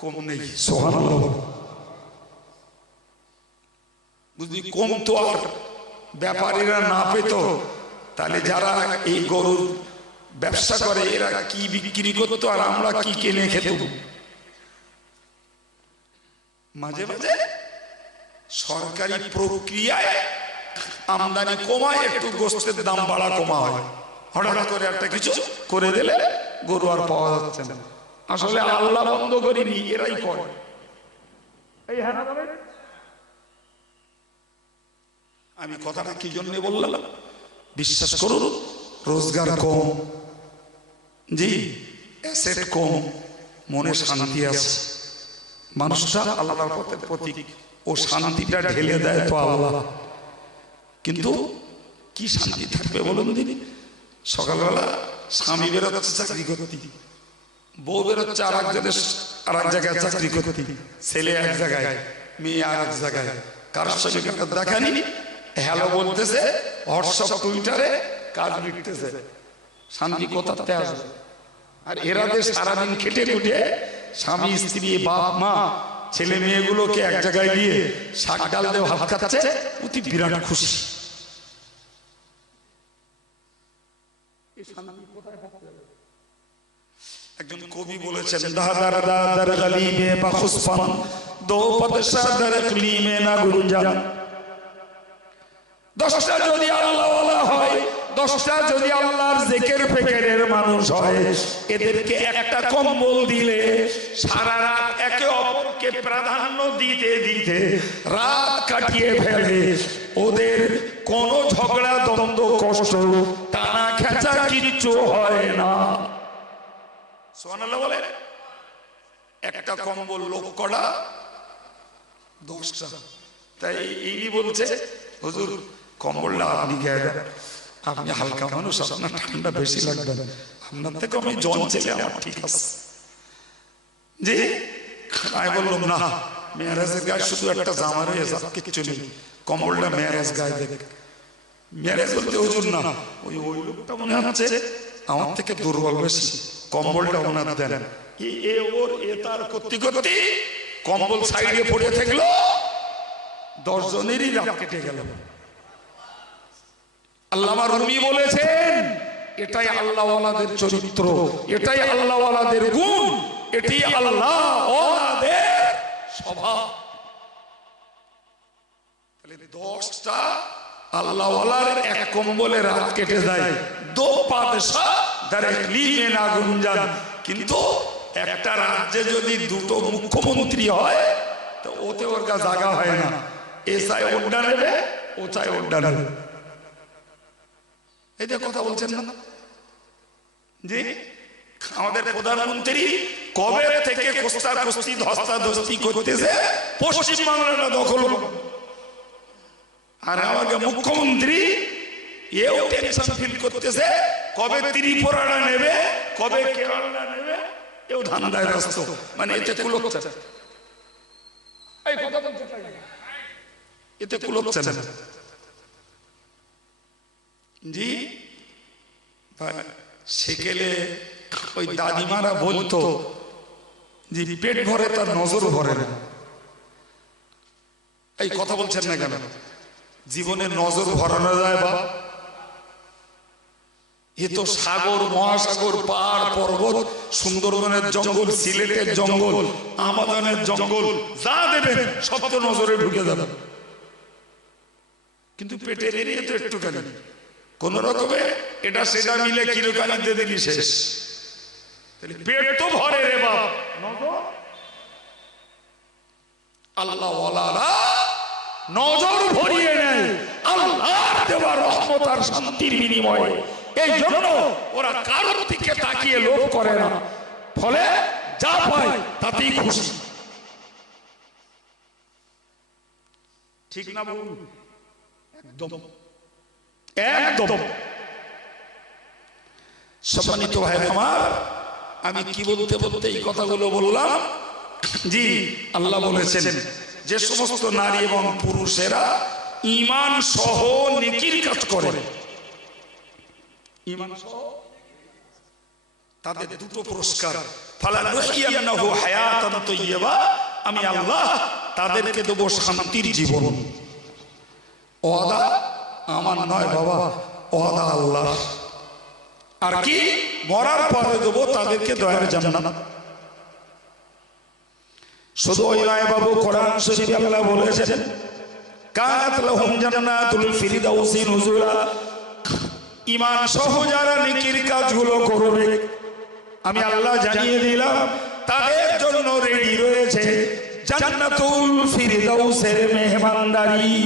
কম নেই। সুবহানাল্লাহ। বুঝলি, কম তো আর ব্যাপারীরা না পেত, তাহলে যারা এই গরুর ব্যবসা করে এরা কি বিক্রি করতো আর আমরা কি কিনে খেতাম। মাঝে মাঝে সরকারি প্রক্রিয়ায় আমদানি কমায়, একটু গোশতের দাম বাড়া কমা হয়। হঠাৎ করে একটা কিছু করে দিলে গরু আর পাওয়া যাচ্ছে না। আসলে আল্লাহ বন্ধ করিনি, এরাই করে। এই হ্যাঁ, আমি কথাটা কি জন্য বললাম? বিশ্বাস করুন, রোজগার কম, জি, অ্যাসেট কম, মনে শান্তি আছে। মানুষটা আল্লাহর পথের প্রতীক, ও শান্তিটা ঢেলে দেয় তো আল্লাহ। কিন্তু কি শান্তি থাকবে বলুন দিদি? সকালবেলা স্বামী বেরোচ্ছে চাকরি করতে, বউ বেরোচ্ছে আর এক জায়গায় চাকরি করতে, ছেলে এক জায়গায়, মেয়ে আর এক জায়গায়, কারোর সঙ্গে দেখানি, হ্যালো বলতেছে হোয়াটসঅ্যাপ টুইটারে, কাজ লিখতেছে। শান্তি কোথাতে আসবে? আর এরা সারাদিন খেটে খুটে স্বামী স্ত্রী বাপ মা ছেলে মেয়েগুলোকে এক জায়গায় দিয়ে শাক ডাল দিয়ে ভাত খাচ্ছে, অতি বিরাট খুশি। একজন কবি বলেছেন, দাদার দাদার গলিবে বাখুসপান দো পদশা দরকলি মে না গুঞ্জান। 10টা যদি আল্লাহওয়ালা হয়, 10টা যদি আল্লাহর জিকির ফিকিরের মানুষ হয়, এদেরকে একটা কম্বল দিলে সারা রাত একে অপরকে প্রাধান্য দিতে দিতে রাত কাটিয়ে ফেলে। ওদের কোনো ঝগড়া দ্বন্দ্ব কষ্ট টানা খেঁচা কিচ্ছু হয় না। সুবহানাল্লাহ বলে। একটা কম্বল লোক করা 10টা। তাই এই বলছে, হুজুর কম্বলটা আপনি গায়ে দেন, আপনি হালকা মানুষ, আপনার ঠান্ডা বেশি লাগবে, আপনার থেকে আমি জন ছেলে, আমার ঠিক আছে। জি, আমি বললাম না, মেয়ারাজের গায়ে শুধু একটা জামা রয়েছে, কিচ্ছু নেই, কম্বলটা মেয়ারাজ গায়ে দেখ। মেয়ারাজ বলতে হুজুর না, ওই লোকটা মনে হচ্ছে আমার থেকে দুর্বল বেশি, কম্বলটা ওনার দেন। তার করতে করতে কম্বল সাইডে পড়ে থাকলো, 10 জনেরই রাত কেটে গেল। আল্লামা রুমি বলেছেন এটাই আল্লাহওয়ালাদের চরিত্র, এটাই আল্লাহওয়ালাদের গুণ, এটি আল্লাহওয়ালাদের স্বভাব। তাহলে 10টা আল্লাহওয়ালার এক কম্বলে রাত কেটে যায়, দো বাদশা ডাইরেক্টলি মে না গুঞ্জান। কিন্তু একটা রাজ্যে যদি দুটো মুখ্যমন্ত্রী হয় তো ওতে ওর কাছে জায়গা হয় না, এ চায় ওটা নেবে, ও চায় ওটা নেবে। এই যে কথা বলছেন না জি, আমাদের প্রধানমন্ত্রী কবে থেকে কোস্তাকুস্তি ধস্তাধস্তি করতেছে পশ্চিম বাংলাটা দখল, আর আমাকে মুখ্যমন্ত্রী এও টেনশন ফিল করতেছে কবে ত্রিপুরাটা নেবে, কবে কেরালা নেবে, এও ধান্দায় ব্যস্ত। মানে এতে কুলোচ্ছে, এই কথা বলতে চাই, এতে কুলোচ্ছে না জি। সেকেলে ওই দাদিমারা বলতো যে পেট ভরে তার নজর ভরে না। এই কথা বলছেন না কেন? জীবনে নজর ভরানো যায় বা? এ তো সাগর মহাসাগর পাহাড় পর্বত, সুন্দরবনের জঙ্গল, সিলেটের জঙ্গল, আমাজনের জঙ্গল, যা দেবেন সব তো নজরে ঢুকে যাবে। কিন্তু পেটের এরিয়া তো একটুখানি, কোন রকমে এটা সেটা মিলে কিলোকানি দিয়ে দিলি শেষ। পেট তো ভরে রে বাপ, আল্লাহওয়ালারা নজর ভরিয়ে নেয় আল্লাহর দেওয়া রহমত আর শান্তির বিনিময়ে। এই জন্য ওরা কারোর দিকে তাকিয়ে লোভ করে না, ফলে যা পায় তাতেই খুশি। ঠিক না বলুন? একদম একদম। সম্মানিত ভাই আমার, আমি কি বলতে বলতে এই কথাগুলো বললাম জি। আল্লাহ বলেছেন যে সমস্ত নারী এবং পুরুষেরা ঈমান সহ নেকির কাজ করে, ঈমান সহ, তাদের দুটো পুরস্কার, ফালানুহিয়ান্নাহু হায়াতান তাইয়্যিবা, আমি আল্লাহ তাদেরকে দেব শান্তির জীবন। ওয়াদা আমার নয় বাবা, ওয়াদা আল্লাহ। আর কি মরার পরে দেব তাদেরকে দয়ার জান্নাত। শুধু ওই নয় বাবু, কোরআন শরীফে আল্লাহ বলেছেন কানাত লাহুম জান্নাতুল ফিরদাউসি নুজুলা, ঈমান সহ যারা নেকির কাজগুলো করবে আমি আল্লাহ জানিয়ে দিলাম তাদের জন্য রেডি রয়েছে জান্নাতুল ফিরদাউসের মেহমানদারি।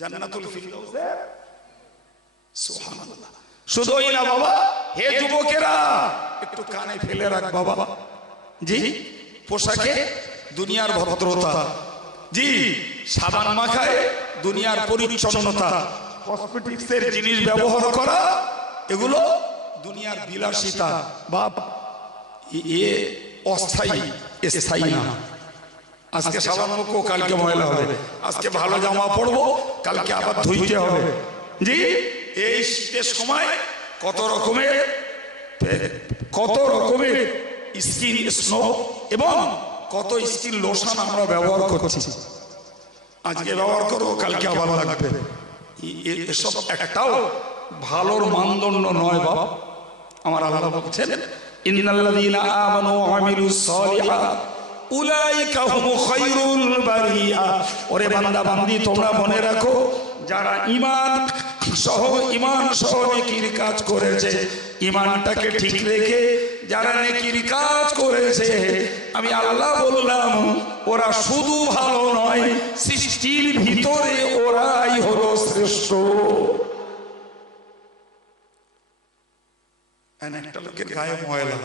জান্নাতুল ফিরদাউসে, সুবহানাল্লাহ। শুধুই না বাবা, হে যুবকেরা একটু কানে ফেলে রাখ বাবা জি। পোশাকে দুনিয়ার ভদ্রতা জি, সাবান মাখায় দুনিয়ার পরিচ্ছন্নতা, কসমেটিক্সের জিনিস ব্যবহার করা, এগুলো দুনিয়ার বিলাসিতা বাপ, এ অস্থায়ী, স্থায়ী না। আজকে সাবান মাখবো, কালকে ময়লা হবে, আজকে ভালো জামা পরবো, কালকে আবার ধুইতে হবে জি। এই শীতের সময় কত রকমের স্কিন স্নো এবং কত স্কিন লোশন আমরা ব্যবহার করছি, আজকে ব্যবহার করবো কালকে আবার লাগবে। এসব একটাও ভালোর মানদণ্ড নয় বাবা। আমার আল্লাহ বলছেন ইন্নাল্লাযীনা আমানু ওয়া আমিলুস সালিহাত উলাইকা হুম খায়রুল বারিয়া। ওরে বান্দা বান্দি, তোমরা মনে রাখো যারা ঈমান সহ নেকির কাজ করেছে, ঈমানটাকে ঠিক রেখে যারা নেকির কাজ করেছে, আমি আল্লাহ বললাম ওরা শুধু ভালো নয়, সৃষ্টির ভিতরে ওরাই হলো শ্রেষ্ঠ। একটা লোকের গায়ে ময়লা,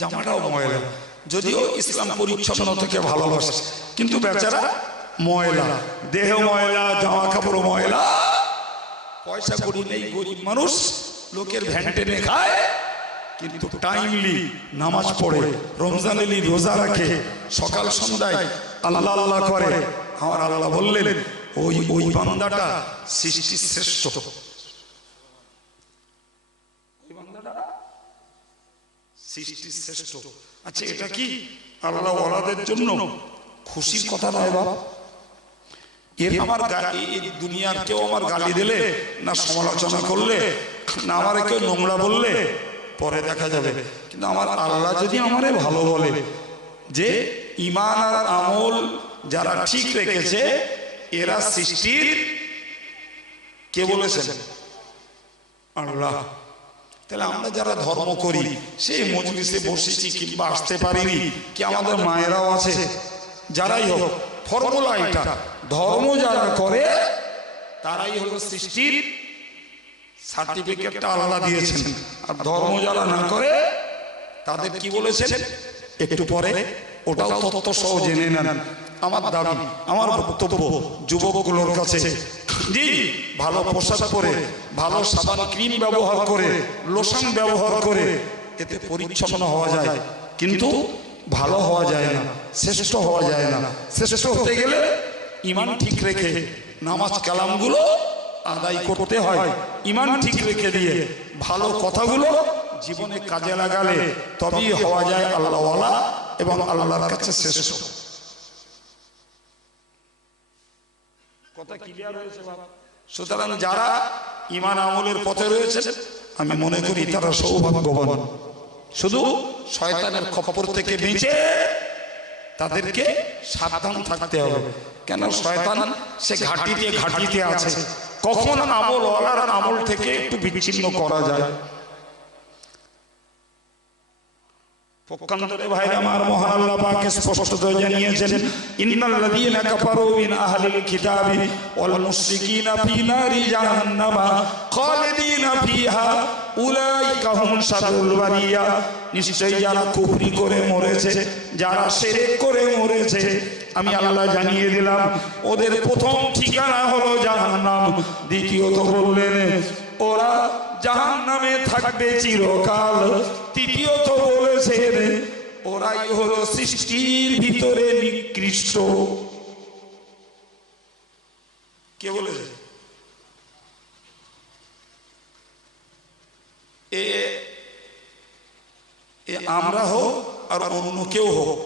জামাটাও ময়লা, যদিও ইসলাম পরিচ্ছন্নতাকে ভালোবাসে, কিন্তু বেচারা ময়লা, দেহ ময়লা, জামা কাপড় ময়লা, পয়সা করি নেই, গরিব মানুষ, লোকের ভ্যান টেনে খায়, কিন্তু টাইমলি নামাজ পড়ে, রমজান এলি রোজা রাখে, সকাল সন্ধ্যায় আল্লাহ আল্লাহ করে। আমার আল্লাহ বললেন ওই বান্দাটা সৃষ্টির শ্রেষ্ঠ, সৃষ্টির শ্রেষ্ঠ। আচ্ছা, এটা কি আল্লাহ ওয়ালাদের জন্য খুশির কথা নয় বাবা? এর আমার এই দুনিয়ার কেউ আমার গালি দিলে না সমালোচনা করলে না আমার কেউ নোংরা বললে পরে দেখা যাবে, কিন্তু আমার আল্লাহ যদি আমারে ভালো বলে যে ঈমান আর আমল যারা ঠিক রেখেছে এরা সৃষ্টির কে বলেছেন? আল্লাহ। তাহলে আমরা যারা ধর্ম করি সেই মজলিসে বসেছি কিংবা আসতে পারিনি, কি আমাদের মায়েরাও আছে, যারাই হোক ফর্মুলা এটা, ধর্ম যারা করে তারাই হলো সৃষ্টির সার্টিফিকেটটা আল্লাহ দিয়েছেন, আর ধর্ম যারা না করে তাদের কি বলেছেন একটু পরে ওটাও তত্ত্ব সহ জেনে নেন। আমার দাবি, আমার বক্তব্য যুবকগুলোর কাছে, জি ভালো পোশাক পরে, ভালো সাবান ক্রিম ব্যবহার করে, লোশন ব্যবহার করে এতে পরিচ্ছন্ন হওয়া যায়, কিন্তু ভালো হওয়া যায় না, শ্রেষ্ঠ হওয়া যায় না। শ্রেষ্ঠ হতে গেলে ঈমান ঠিক রেখে নামাজ কালামগুলো আদায় করতে হয়, ঈমান ঠিক রেখে দিয়ে ভালো কথাগুলো জীবনে কাজে লাগালে তবেই হওয়া যায় আল্লাহওয়ালা এবং আল্লাহর কাছে শ্রেষ্ঠ। কথা ক্লিয়ার হয়েছে বাবা? সুতরাং যারা ঈমান আমলের পথে রয়েছে আমি মনে করি তারা সৌভাগ্যবান। শুধু শয়তানের খপ্পর থেকে বেঁচে তাদেরকে সাবধান থাকতে হবে। কেন? শয়তান সে ঘাটিতে আছে, কখন আমল ওয়ালার আমল থেকে একটু বিচ্ছিন্ন করা যায়। পক্ষান্তরে ভাইরা আমার, মহান আল্লাহ পাক স্পষ্ট জানিয়েছেন, ইন্নাল্লাযীনা কাফারু মিন আহলিল কিতাবি ওয়াল মুশরিকিনা ফী নারি জাহান্নামা খালিদিনা ফীহা উলাইকা হুম শাররুল বারিয়া। নিশ্চয়ই যারা কুফরি করে মরেছে, যারা শিরক করে মরেছে, আমি আল্লাহ জানিয়ে দিলাম ওদের প্রথম ঠিকানা হলো জাহান্নাম। দ্বিতীয়ত বললেন ওরা জাহান্নামে থাকবে চিরকাল। তৃতীয়ত বলেছেন ওরাই হলো সৃষ্টির ভিতরে নিকৃষ্ট। কে বলেছে? আমরা হোক আর অন্য কেউ হোক,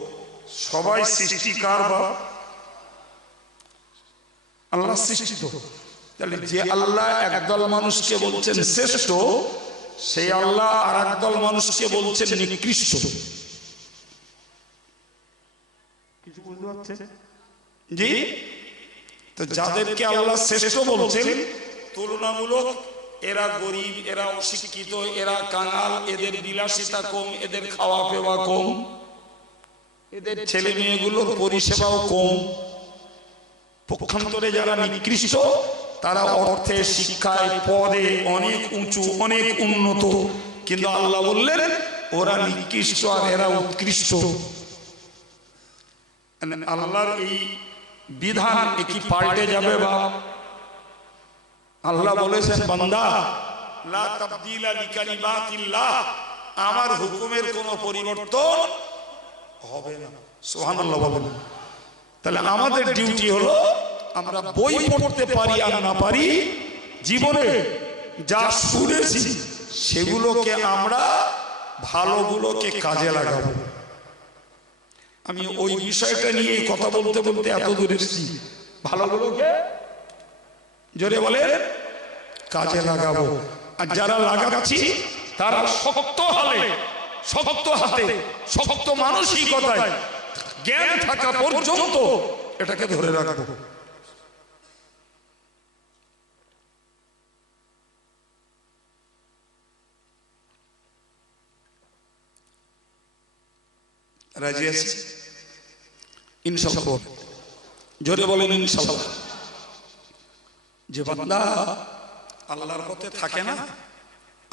সবাই সৃষ্টিকার বা আল্লাহ সৃষ্টিত। তাহলে যে আল্লাহ একদল মানুষকে বলছেন শ্রেষ্ঠ, সেই আল্লাহ আর একদল মানুষকে বলছেন নিকৃষ্ট। কিছু বুঝতে পারছেন? জি। তো যাদেরকে আল্লাহ শ্রেষ্ঠ বলছেন তুলনামূলক এরা গরিব, এরা অশিক্ষিত, এরা কাঙাল, এদের বিলাসিতা কম, এদের খাওয়া পেওয়া কম, এদের ছেলে মেয়েগুলোর পরিষেবাও কম। পক্ষান্তরে যারা নিকৃষ্ট তারা অর্থে, শিক্ষায়, পদে অনেক উঁচু, অনেক উন্নত, কিন্তু আল্লাহ বললেন ওরা নিকৃষ্ট আর এরা উৎকৃষ্ট। আল্লাহর এই বিধান কি পাল্টে যাবে? বা আল্লাহ বলেছেন, বান্দা লা তাবদীলা লিকালিমাতিল্লাহ, আমার হুকুমের কোনো পরিবর্তন হবে না। সুবহানাল্লাহ বলেন। তাহলে আমাদের ডিউটি হলো আমরা বই পড়তে পারি আর না পারি, জীবনে যা শুনেছি সেগুলোকে আমরা ভালোগুলোকে কাজে লাগাবো। আমি ওই বিষয়টা নিয়ে কথা বলতে বলতে এত দূর এসেছি। ভালোগুলোকে জোরে বলে কাজে লাগাবো, আর যারা লাগাচ্ছি তারা শক্ত হাতে শক্ত মানসিকতায় জ্ঞান থাকা পর্যন্ত এটাকে ধরে রাখবো। রাজি আছি ইনশাআল্লাহ? জোরে বলেন ইনশাআল্লাহ। যে বান্দা আল্লাহর পথে থাকে না,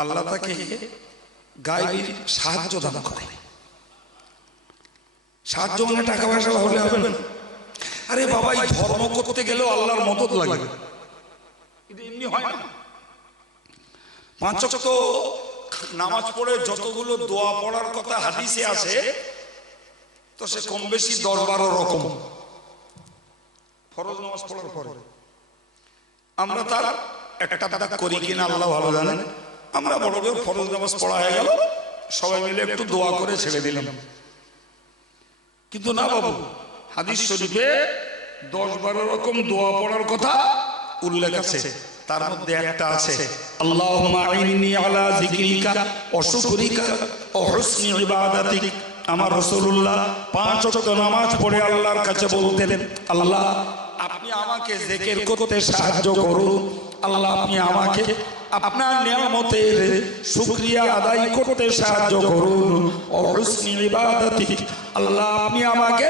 আল্লাহ তাকে গায়েবী সাহায্য দান করে। সাহায্য মানে টাকা পয়সা হলে হবে না। আরে বাবা, এই ধর্ম করতে গেলেও আল্লাহর মদদ লাগে, কিন্তু এমনি হয় না। পাঁচ ওয়াক্ত নামাজ পড়ে যতগুলো দোয়া পড়ার কথা হাদিসে আছে, তো সে কম বেশি 10-12 রকম। ফরজ নামাজ পড়ার পরে আমরা তার একটা করি কিনা আল্লাহ ভালো জানেন। আমরা বড় ফরজ নামাজ পড়া হয়ে গেল, সবাই মিলে একটু দোয়া করে ছেড়ে দিলাম। কিন্তু না বাবু, হাদিস শরীফে 10-12 রকম দোয়া পড়ার কথা উল্লেখ আছে। তার মধ্যে একটা আছে, আল্লাহুম্মা আইন্নি আলা যিকরিকা ওয়া শুকরিকা ওয়া হুসনি ইবাদাতিক। আমার রাসূলুল্লাহ 5 ওয়াক্ত নামাজ পড়ে আল্লাহর কাছে বলতেন, আল্লাহ আপনি আমাকে জিকির করতে সাহায্য করুন, আল্লাহ আপনি আমাকে আপনার নিয়ামতের শুকরিয়া আদায় করতে সাহায্য করুন, ওয়া হুসনি ইবাদাতিক, আল্লাহ আপনি আমাকে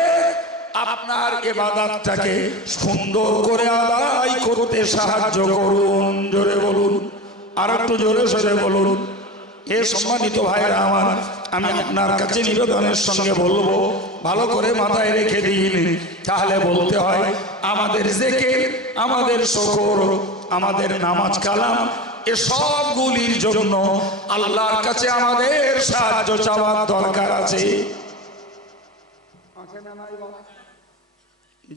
আপনার ইবাদতটাকে সুন্দর করে আদায় করতে সাহায্য করুন। জোরে বলুন, আর একটু জোরে সরে বলুন। এ সম্মানিত ভাইরা আমার, আমি আপনার কাছে নিবেদনের সঙ্গে বলবো, ভালো করে মাথায় রেখে দিন। তাহলে বলতে হয় আমাদের জিকির, আমাদের শুকর, আমাদের নামাজ কালাম, এ সবগুলির জন্য আল্লাহর কাছে আমাদের সাহায্য চাওয়ার দরকার আছে।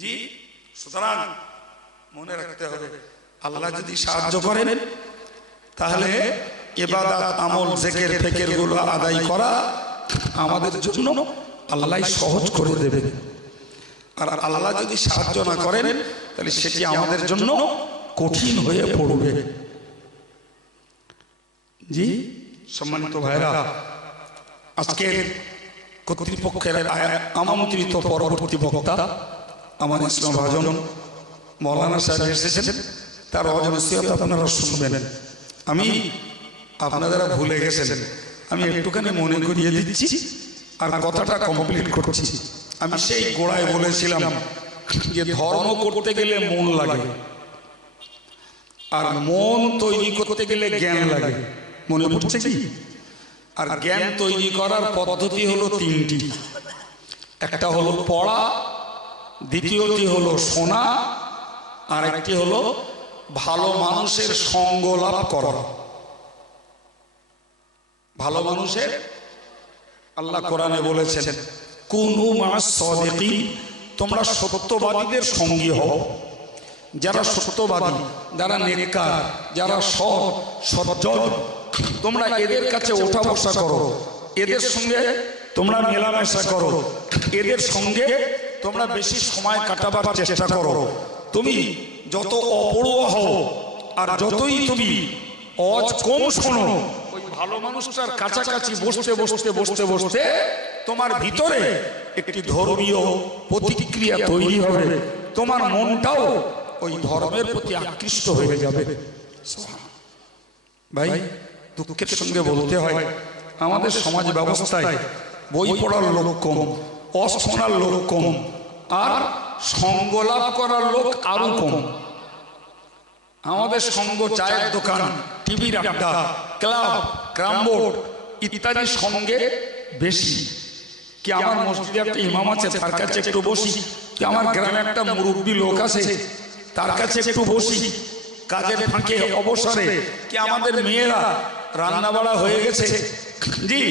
জি, সুতরাং মনে রাখতে হবে, আল্লাহ যদি সাহায্য করেন তাহলে ইবাদত, আমল, জিকির, ফিকির গুলো আদায় করা আমাদের জন্য আল্লাহ সহজ করে দেবে। আর আল্লাহ যদি সাহায্য না করেন তাহলে সেটি আমাদের জন্য কঠিন হয়ে পড়বে। জি সম্মানিত ভাইরা, আজকের কর্তৃপক্ষের আমন্ত্রিত পরবর্তী বক্তা আমার ইসলাম ভাজন মৌলানা সাহেব এসেছেন, তার অজনসিয়ত আপনারা শুনবেন। আমি আপনারা ভুলে গেছেন, আমি একটুখানি মনে করিয়ে দিচ্ছি আর কথাটা কমপ্লিট করছি। আমি সেই গোড়ায় বলেছিলাম যে ধর্ম করতে গেলে মন লাগে, আর মন তৈরি করতে গেলে জ্ঞান লাগে। মনে পড়ছে কি? আর জ্ঞান তৈরি করার পদ্ধতি হলো 3টি। একটা হলো পড়া, দ্বিতীয়টি হলো শোনা, আর একটি হলো ভালো মানুষের সঙ্গ লাভ করা। ভালো মানুষের, আল্লাহ কোরআনে বলেছেন কুনু মা'আস সাদিকিন, তোমরা সত্যবাদীদের সঙ্গী হও। যারা সত্যবাদী, যারা নেককার, যারা সৎ সজ্জন, তোমরা এদের কাছে ওঠা বসা করো, এদের সঙ্গে তোমরা মেলামেশা করো, এদের সঙ্গে তোমরা বেশি সময় কাটাবার চেষ্টা করো। তুমি যত অপড়ুয়া হও আর যতই তুমি অজ কম শোনো, ওই ভালো মানুষটার কাছাকাছি বসতে বসতে বসতে বসতে তোমার ভিতরে একটি ধর্মীয় প্রতিক্রিয়া তৈরি হবে, তোমার মনটাও ওই ধর্মের প্রতি আকৃষ্ট হয়ে যাবে। ভাই, দুঃখের সঙ্গে বলতে হয় আমাদের সমাজ ব্যবস্থায় বই পড়ার লোক কম, অশোনার লোক কম, আর সঙ্গ লাভ করার লোক আরো কম। আমাদের সঙ্গ চায়ের দোকান, টিভির আড্ডা, ক্লাব, ক্রামবোর্ড ইত্যাদি সঙ্গে বেশি। কি আমার মসজিদে একটা ইমাম আছে, তার কাছে একটু বসি। কি আমার গ্রামে একটা মুরব্বী লোক আছে, তার কাছে একটু বসি। কাজের ফাঁকে অবসরে কি আমাদের মেয়েরা রান্না বাড়া হয়ে গেছে, জি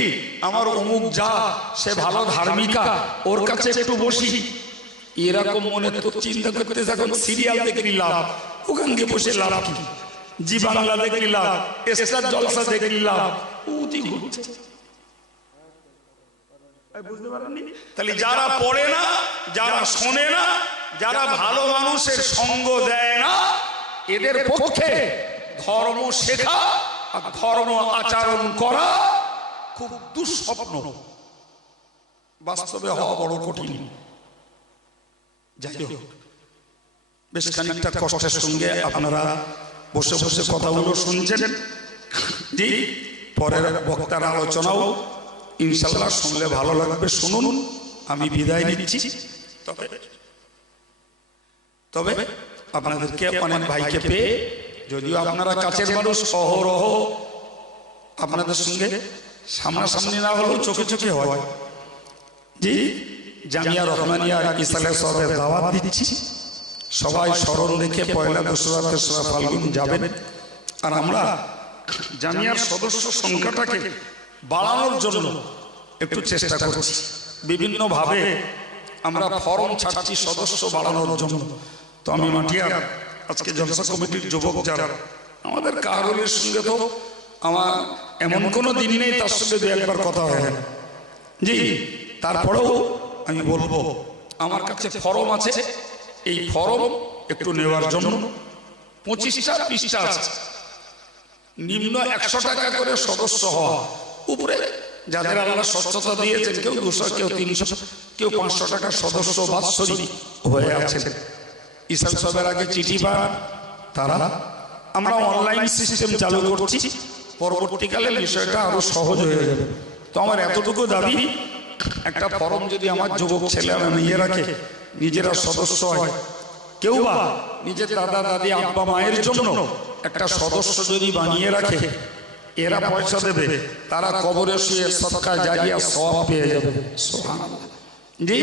আমার অমুক যা, সে ভালো ধার্মিকা, ওর কাছে একটু বসি। এরকম মনে তো চিন্তা করতে থাকুন, সিরিয়াল দেখে নিলাম, ওখান থেকে বসে লাভ কি? জি বাংলা দেখে নিলাম, স্টার জলসা দেখে নিলাম, উদি ঘুরছে। বুঝতে পারেননি? তাহলে যারা পড়ে না, যারা শোনে না, যারা ভালো মানুষের সঙ্গ দেয় না, এদের পক্ষে ধর্ম শেখা আর ধর্ম আচরণ করা খুব দুঃস্বপ্ন, বাস্তবে হওয়া বড় কঠিন। যাই হোক, বেশ খানিকটা কষ্টের সঙ্গে আপনারা বসে বসে কথাগুলো শুনছেন। জি, পরের বক্তার আলোচনাও ইনশাল্লাহ শুনলে ভালো লাগবে, শুনুন। আমি বিদায় নিচ্ছি। তবে আপনাদেরকে অনেক ভাইকে পেয়ে, যদিও আপনারা কাছের মানুষ, অহরহ আপনাদের সঙ্গে সামনাসামনি না হলেও চোখে চোখে হয়। জি, জামিয়া রহমানিয়া ইসালে সবের দাওয়াত দিচ্ছি। সবাই স্মরণ রেখে পয়লা, দোসরা, তেসরা ফাল্গুন যাবেন। আর আমরা জামিয়ার সদস্য সংখ্যাটাকে বাড়ানোর জন্য একটু চেষ্টা করছি। বিভিন্নভাবে আমরা ফর্ম ছাড়ছি সদস্য বাড়ানোর জন্য। তো আমি মাটিয়ার আজকে জলসা কমিটির যুবক যারা, আমাদের কারোর সঙ্গে তো আমার এমন কোনো দিন নেই তার সঙ্গে দু একবার কথা হয় না। জি, তারপরেও আমি বলবো আমার কাছে ফর্ম আছে, এই ফরম একটু নেওয়ার জন্য 25টা পৃষ্ঠা আছে। নিম্ন 100 টাকা করে সদস্য হওয়া, উপরে যাদের আল্লাহ স্বচ্ছতা দিয়েছেন, কেউ 200, কেউ 300, কেউ 500 টাকার সদস্য বাৎসরিক হয়ে আছেন। ইসাল সবের আগে চিঠি পান তারা। আমরা অনলাইন সিস্টেম চালু করছি, পরবর্তীকালে বিষয়টা আরো সহজ হয়ে যাবে। তো আমার এতটুকু দাবি, একটা ফরম যদি আমার যুবক ছেলেরা নিয়ে রাখে, নিজেরা সদস্য হয়, কেউ বা নিজের দাদা দাদি আব্বা মায়ের জন্য একটা সদস্য যদি বানিয়ে রাখে, এরা পয়সা দেবে, তারা কবরে শুয়ে সদকা জারিয়া সওয়াব পেয়ে যাবে। সুবহানাল্লাহ। জি,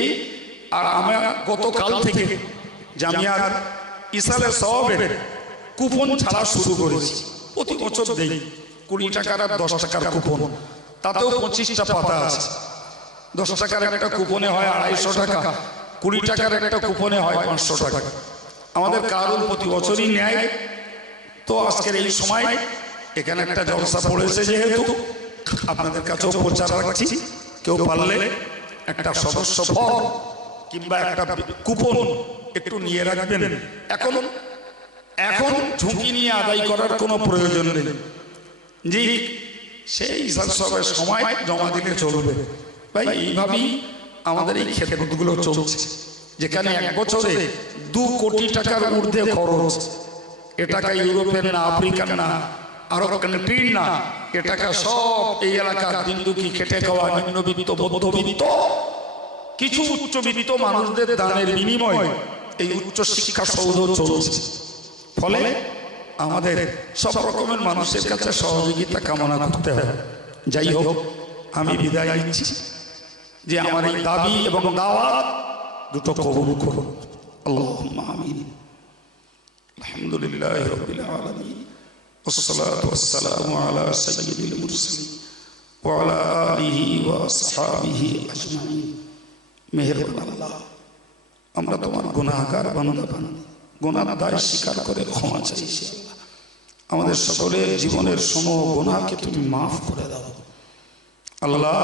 আর আমরা গতকাল থেকে জামিয়ার ইসালে সওয়াবের কুপন ছাড়া শুরু করেছি। প্রতি বছর দেই 20 টাকার আর 10 টাকার কুপন, তাতেও 25টা পাতা আছে। 10 টাকার একটা কুপনে হয় 250 টাকা, 20 টাকার একটা কুপনে হয় 500 টাকা। আমাদের কারণ প্রতি বছরই নেয়। তো আজকের এই সময় এখানে একটা জলসা পড়েছে, যেহেতু আপনাদের কাছেও প্রচার রাখছি, কেউ পারলে একটা সদস্য ফর্ম কিংবা একটা কুপন একটু নিয়ে রাখবেন। এখন ঝুঁকি নিয়ে আদায় করার কোনো প্রয়োজন নেই। জি, সেই সবের সময় জমা দিলে চলবে। ভাই, এইভাবেই আমাদের এই খেদমতগুলো চলছে, যেখানে এক বছরে 2 কোটি টাকার ঊর্ধ্বে খরচ। এ টাকা ইউরোপের না, আফ্রিকার না, আরো কান্ট্রির না, এ টাকা সব এই এলাকার দিনদুখী খেটে খাওয়া নিম্নবিত্ত, মধ্যবিত্ত, কিছু উচ্চবিত্ত মানুষদের দানের বিনিময়ে এই উচ্চ শিক্ষা সৌধ চলছে। ফলে আমাদের সব রকমের মানুষের কাছে সহযোগিতা কামনা করতে হবে। যাই হোক, আমি বিদায় নিচ্ছি, যে আমার এই দাবি এবং দাওয়াত দুটো কবুল করুন। আল্লাহুম্মা আমিন। আলহামদুলিল্লাহি রাব্বিল আলামিন, ওয়াসসালাতু ওয়াসসালামু আলা সাইয়্যিদিল মুরসালিন ওয়া আলা আলিহি ওয়া আসহাবিহি আজমাইন। মেহেরবান আল্লাহ, আমরা তোমার গুনাহগার বান্দা, গুনাহ দায় স্বীকার করে ক্ষমা চাইছি। আমাদের সকলের জীবনের সমস্ত গুনাহকে তুমি মাফ করে দাও আল্লাহ।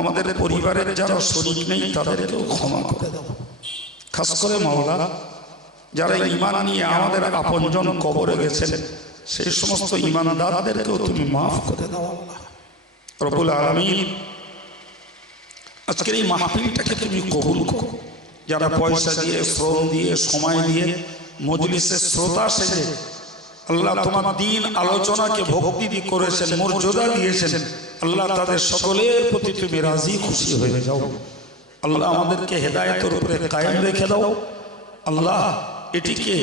আমাদের পরিবারের যারা শরীক নেই তাদেরকেও ক্ষমা করে দাও। খাস করে মাওলা, যারা ঈমান নিয়ে আমাদের আপনজন কবরে গেছেন, সেই সমস্ত ঈমানদারদেরকেও তুমি মাফ করে দাও আল্লাহ রব্বুল আলামিন। আজকের এই মাহফিলটাকে তুমি কবুল করো। যারা পয়সা দিয়ে, শ্রম দিয়ে, সময় দিয়ে মজলিসের শ্রোতা সেজে আল্লাহ তোমার দিন আলোচনাকে ভক্তি দিয়ে করেছেন, মর্যাদা দিয়েছেন, আল্লাহ তাদের সকলের প্রতি তুমি রাজি খুশি হয়ে যাও আল্লাহ। আমাদেরকে হেদায়েতের উপরে কায়েম রেখে দাও আল্লাহ। এটিকে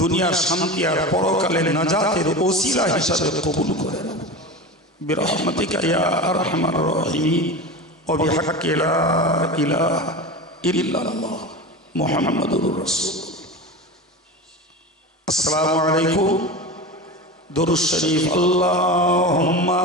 দুনিয়ার শান্তি আর পরকালের নাজাতের ওসিলা হিসাবে কবুল করে নাও বিরহমাতিকা ইয়া আরহামার রাহিমিন ওয়া বিহাক্কি লা ইলাহা ইল্লাল্লাহ মুহাম্মাদুর রাসূলুল্লাহ। আসসালামু আলাইকুম। দুরূদ শরীফ। আল্লাহুম্মা